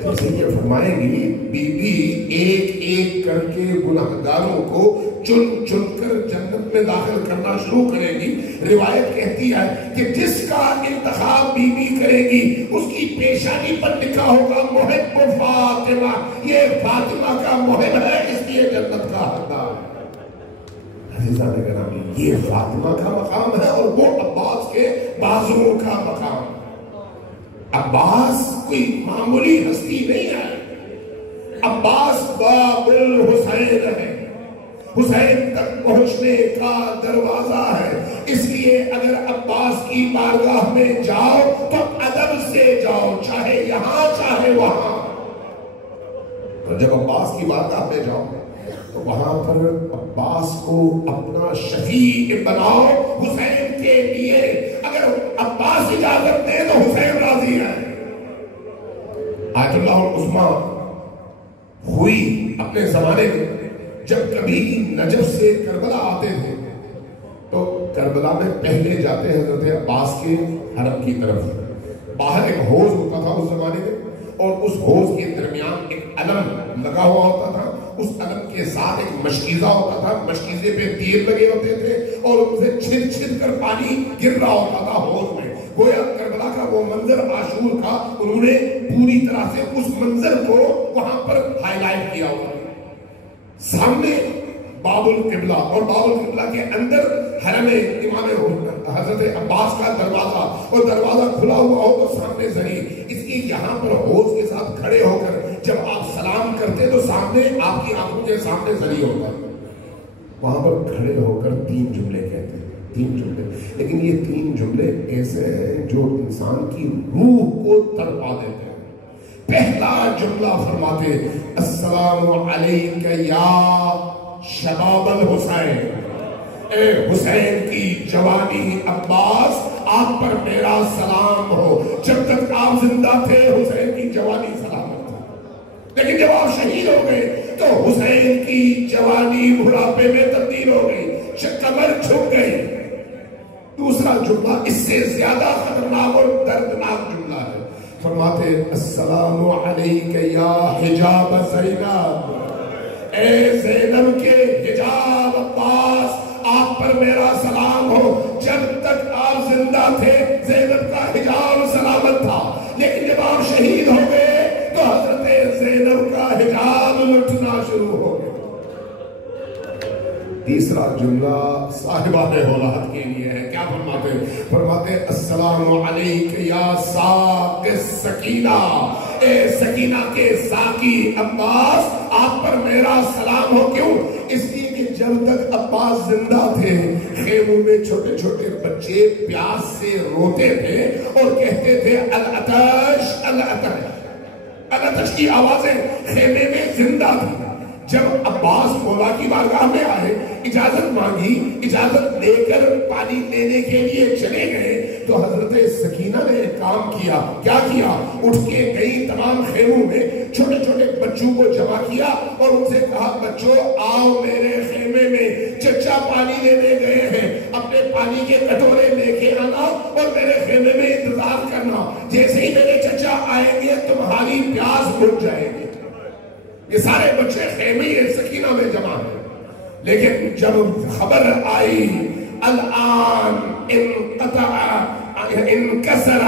جیسے یہ فرمائے گی بیوی ایک ایک کر کے گناہگاروں کو چن چن کر جنت میں داخل کرنا شروع کرے گی. روایت کہتی ہے کہ جس کا انتخاب بیوی کرے گی اس کی پیشانی پر لکھا ہوگا محب فاطمہ، یہ فاطمہ کا محب ہے اس لیے جنت کا حقدار ہے. عزیزان گرامی یہ فاطمہ کا مقام ہے اور وہ عباس کے بازوؤں کا مقام. عباس کوئی معمولی ہستی نہیں ہے. عباس باب الحسین ہے، حسین تک پہنچنے کا دروازہ ہے. اس لیے اگر عباس کی بارگاہ میں جاؤ تو ادب سے جاؤ، چاہے یہاں چاہے وہاں. تو جب عباس کی بارگاہ میں جاؤ تو وہاں پر عباس کو اپنا شفیع بناؤ حسین کے لیے. اگر عباس اجازت دے تو حسین راضی ہے. آیت اللہ العظمیٰ ہوئی اپنے زمانے میں جب کبھی نجف سے کربلا آتے تھے تو کربلا میں پہلے جاتے ہیں حضرت عباس کے حرم کی طرف. باہر ایک حوض ہوتا تھا اس زمانے میں اور اس حوض کے درمیان ایک علم لگا ہوا ہوتا تھا. اس علم کے ساتھ ایک مشکیزہ ہوتا تھا، مشکیزے پہ تیر لگے ہوتے تھے اور ان سے چھن چھن کر پانی گر رہا ہوتا تھا حوض میں. گویا کربلا کا وہ منظر عاشور کا انہوں نے پوری طرح سے اس منظر کو وہاں پر ہائی لائٹ کیا ہوا. سامنے باب القبلہ اور باب القبلہ کے اندر حرم امام حضرت عباس کا دروازہ اور دروازہ کھلا ہوا ہو تو سامنے زری. اس لیے یہاں پر حوض کے ساتھ کھڑے ہو کر جب آپ سلام کرتے تو سامنے آپ کی آنکھوں کے سامنے زری ہوتا. وہاں پر کھڑے ہو کر 3 جملے کہتے ہیں، 3 جملے. لیکن یہ 3 جملے ایسے ہیں جو انسان کی روح کو تڑپا دیتے ہیں. پہلا جملہ فرماتے السلام علیک یا شباب الحسین، اے حسین کی جوانی عباس آپ پر میرا سلام ہو. جب تک آپ زندہ تھے حسین کی جوانی سلامت تھی، لیکن جب آپ شہید ہو گئے تو حسین کی جوانی بڑھاپے میں تبدیل ہو گئی، کمر جھک گئی. دوسرا جملہ اس سے زیادہ خطرناک اور دردناک جملہ ہے. فرماتے السلام علیک یا حجاب زینب، اے زینب کے حجاب عباس آپ پر میرا سلام ہو. جب تک آپ زندہ تھے زینب کا حجاب سلامت تھا، لیکن جب آپ شہید ہو گئے تو حضرت زینب کا حجاب لٹنا شروع ہو گیا. تیسرا جملہ صاحبان اولاد کے لیے ہے. کیا فرماتے؟ فرماتے السلام علیک یا ساق السکینہ، اے سکینہ کے ساقی عباس آپ پر میرا سلام ہو. کیوں؟ اس لیے کہ جب تک عباس زندہ تھے خیموں میں چھوٹے چھوٹے بچے پیاس سے روتے تھے اور کہتے تھے العطش العطش. العطش کی آوازیں خیمے میں زندہ تھی. جب عباس مولا کی بارگاہ میں آئے، اجازت مانگی، اجازت لے کر پانی لینے کے لیے چلے گئے تو حضرت سکینہ نے ایک کام کیا. کیا کیا؟ اٹھ کے گئی تمام خیموں میں چھوٹے چھوٹے بچوں کو جمع کیا اور ان سے کہا بچوں آؤ میرے خیمے میں، چچا پانی لینے گئے ہیں، اپنے پانی کے کٹورے لے کے آنا اور میرے خیمے میں انتظار کرنا. جیسے ہی میرے چچا آئیں گے تمہاری پیاس بجھ جائے گی. یہ سارے بچے خیمے سکینہ میں جمع ہیں. لیکن جب خبر آئی الان انقطع انکسر،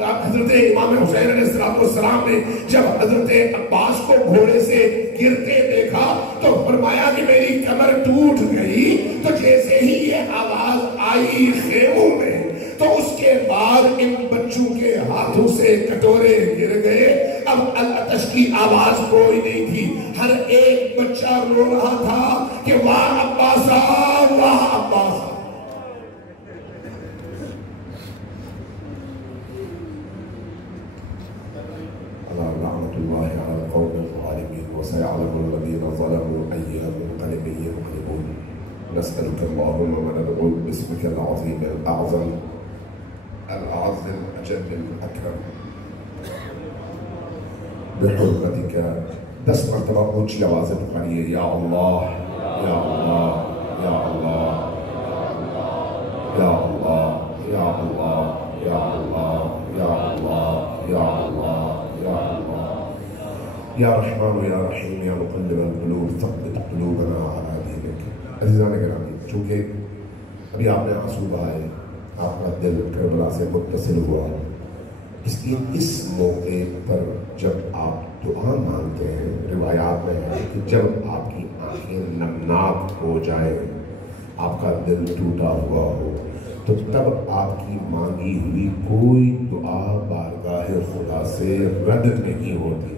حضرت امام حسین علیہ السلام نے جب حضرت عباس کو گھوڑے سے گرتے دیکھا تو فرمایا کہ میری کمر ٹوٹ گئی. تو جیسے ہی یہ آواز آئی خیموں میں تو اس کے بعد ان بچوں کے ہاتھوں سے کٹورے گر گئے. اب العطش کی آواز کوئی نہیں تھی. ہر ایک بچہ رو رہا تھا کہ واہ عباسا واہ عباسا. نسألك اللهم وندعوك باسمك العظيم الأعظم الأعز الأجل الأكرم بحرمتك 10 مرتبہ اونچی آواز سے پکاریے یا اللہ یا اللہ یا اللہ یا اللہ یا اللہ یا اللہ یا اللہ یا اللہ یا اللہ یا رحمان یا رحیم یا مقلب القلوب ثبت قلوبنا علی دینک. عزیزان گرامی، چونکہ ابھی آپ نے آنسو بہائے، آپ کا دل کربلا سے متصل ہوا، اس لیے اس موقع پر جب آپ دعا مانگتے ہیں، روایات میں ہے کہ جب آپ کی آنکھیں نمناک ہو جائے، آپ کا دل ٹوٹا ہوا ہو، تو تب آپ کی مانگی ہوئی کوئی دعا بارگاہ خدا سے رد نہیں ہوتی.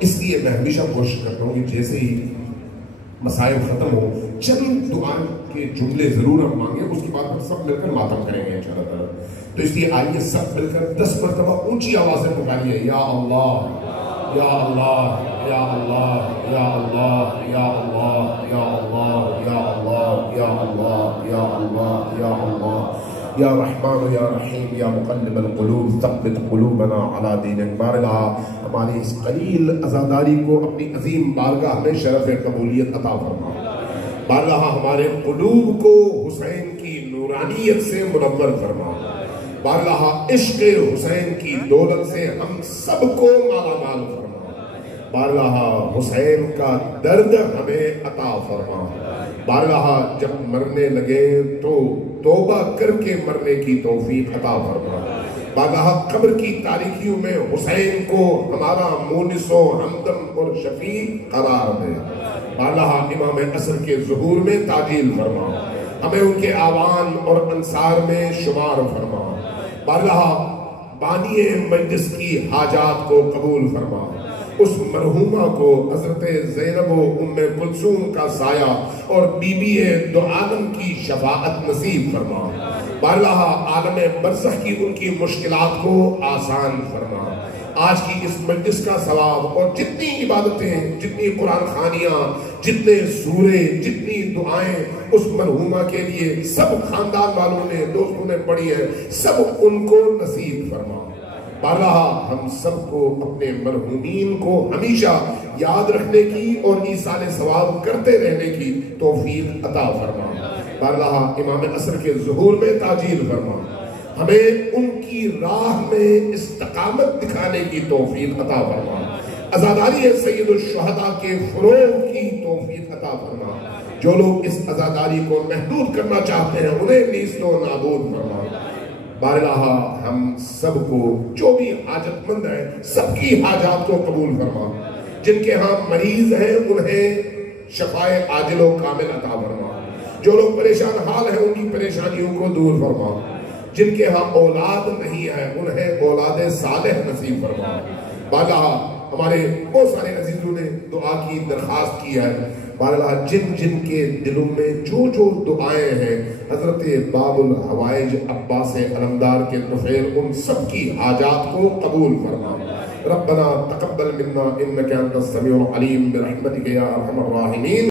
اس لیے میں ہمیشہ کوشش کرتا ہوں کہ جیسے ہی مسائل ختم ہو چند دعا کے جملے ضرور ہم مانگیں، اس کے بعد ہم سب مل کر ماتم کریں گے انشاءاللہ تعالی. تو اس لیے آئیے سب مل کر 10 مرتبہ اونچی آواز سے پکاریے یا اللہ یا اللہ یا اللہ یا اللہ یا اللہ یا اللہ یا اللہ یا اللہ یا اللہ یا اللہ یا رحمان یا رحیم یا مقلب القلوب ثبت قلوبنا علی دینک. بارگاہ ہماری اس قلیل عزاداری کو اپنی عظیم بارگاہ میں شرف قبولیت عطا فرما. بارگاہ ہمارے قلوب کو حسین کی نورانیت سے منور فرما. بارگاہ عشق حسین کی دولت سے ہم سب کو مالا مال فرما. بارگاہ حسین کا درد ہمیں عطا فرما. بارگاہ جب مرنے لگے تو توبہ کر کے مرنے کی توفیق عطا فرما. بارگاہ قبر کی تاریکیوں میں حسین کو ہمارا مونس و ہمدم اور شفیع قرار دے. بارگاہ امام عصر کے ظہور میں تعجیل فرما. ہمیں ان کے آوان اور انصار میں شمار فرما. بارگاہ بانی مجلس کی حاجات کو قبول فرما. اس مرحومہ کو حضرت زینب و ام کلثوم کا سایہ اور بی بی دو عالم کی شفاعت نصیب فرما. بارگاہ عالم برزخ کی ان کی مشکلات کو آسان فرما. آج کی اس مجلس کا ثواب اور جتنی عبادتیں، جتنی قرآن خوانیاں، جتنے سورے، جتنی دعائیں اس مرحومہ کے لیے سب خاندان والوں نے، دوستوں نے پڑھی ہے، سب ان کو نصیب فرما. بارگاہ ہم سب کو اپنے مرحومین کو ہمیشہ یاد رکھنے کی اور ایصال ثواب کرتے رہنے کی توفیق عطا فرما. بارگاہ امام عصر کے ظہور میں تعجیل فرما. ہمیں ان کی راہ میں استقامت دکھانے کی توفیق عطا فرما. عزاداری سید الشہداء کے فروغ کی توفیق عطا فرما. جو لوگ اس عزاداری کو محدود کرنا چاہتے ہیں انہیں نیست و نابود فرما. بارگاہ ہم سب کو جو بھی حاجت مند ہیں سب کی حاجات کو قبول فرما. جن کے ہاں مریض ہیں انہیں شفائے عاجل و کامل عطا فرما. جو لوگ پریشان حال ہیں ان کی پریشانیوں کو دور فرما. جن کے ہاں اولاد نہیں ہے انہیں اولاد صالح نصیب فرما. بارگاہ ہمارے بہت سارے عزیزوں نے دعا کی درخواست کی ہے. بارگاہ جن جن کے دلوں میں جو جو دعائیں ہیں حضرت باب الحوائج عباس علمدار کے طفیل ان سب کی حاجات کو قبول فرما. ربنا تقبل منا انك انت السميع العليم برحمتك يا ارحم الراحمين.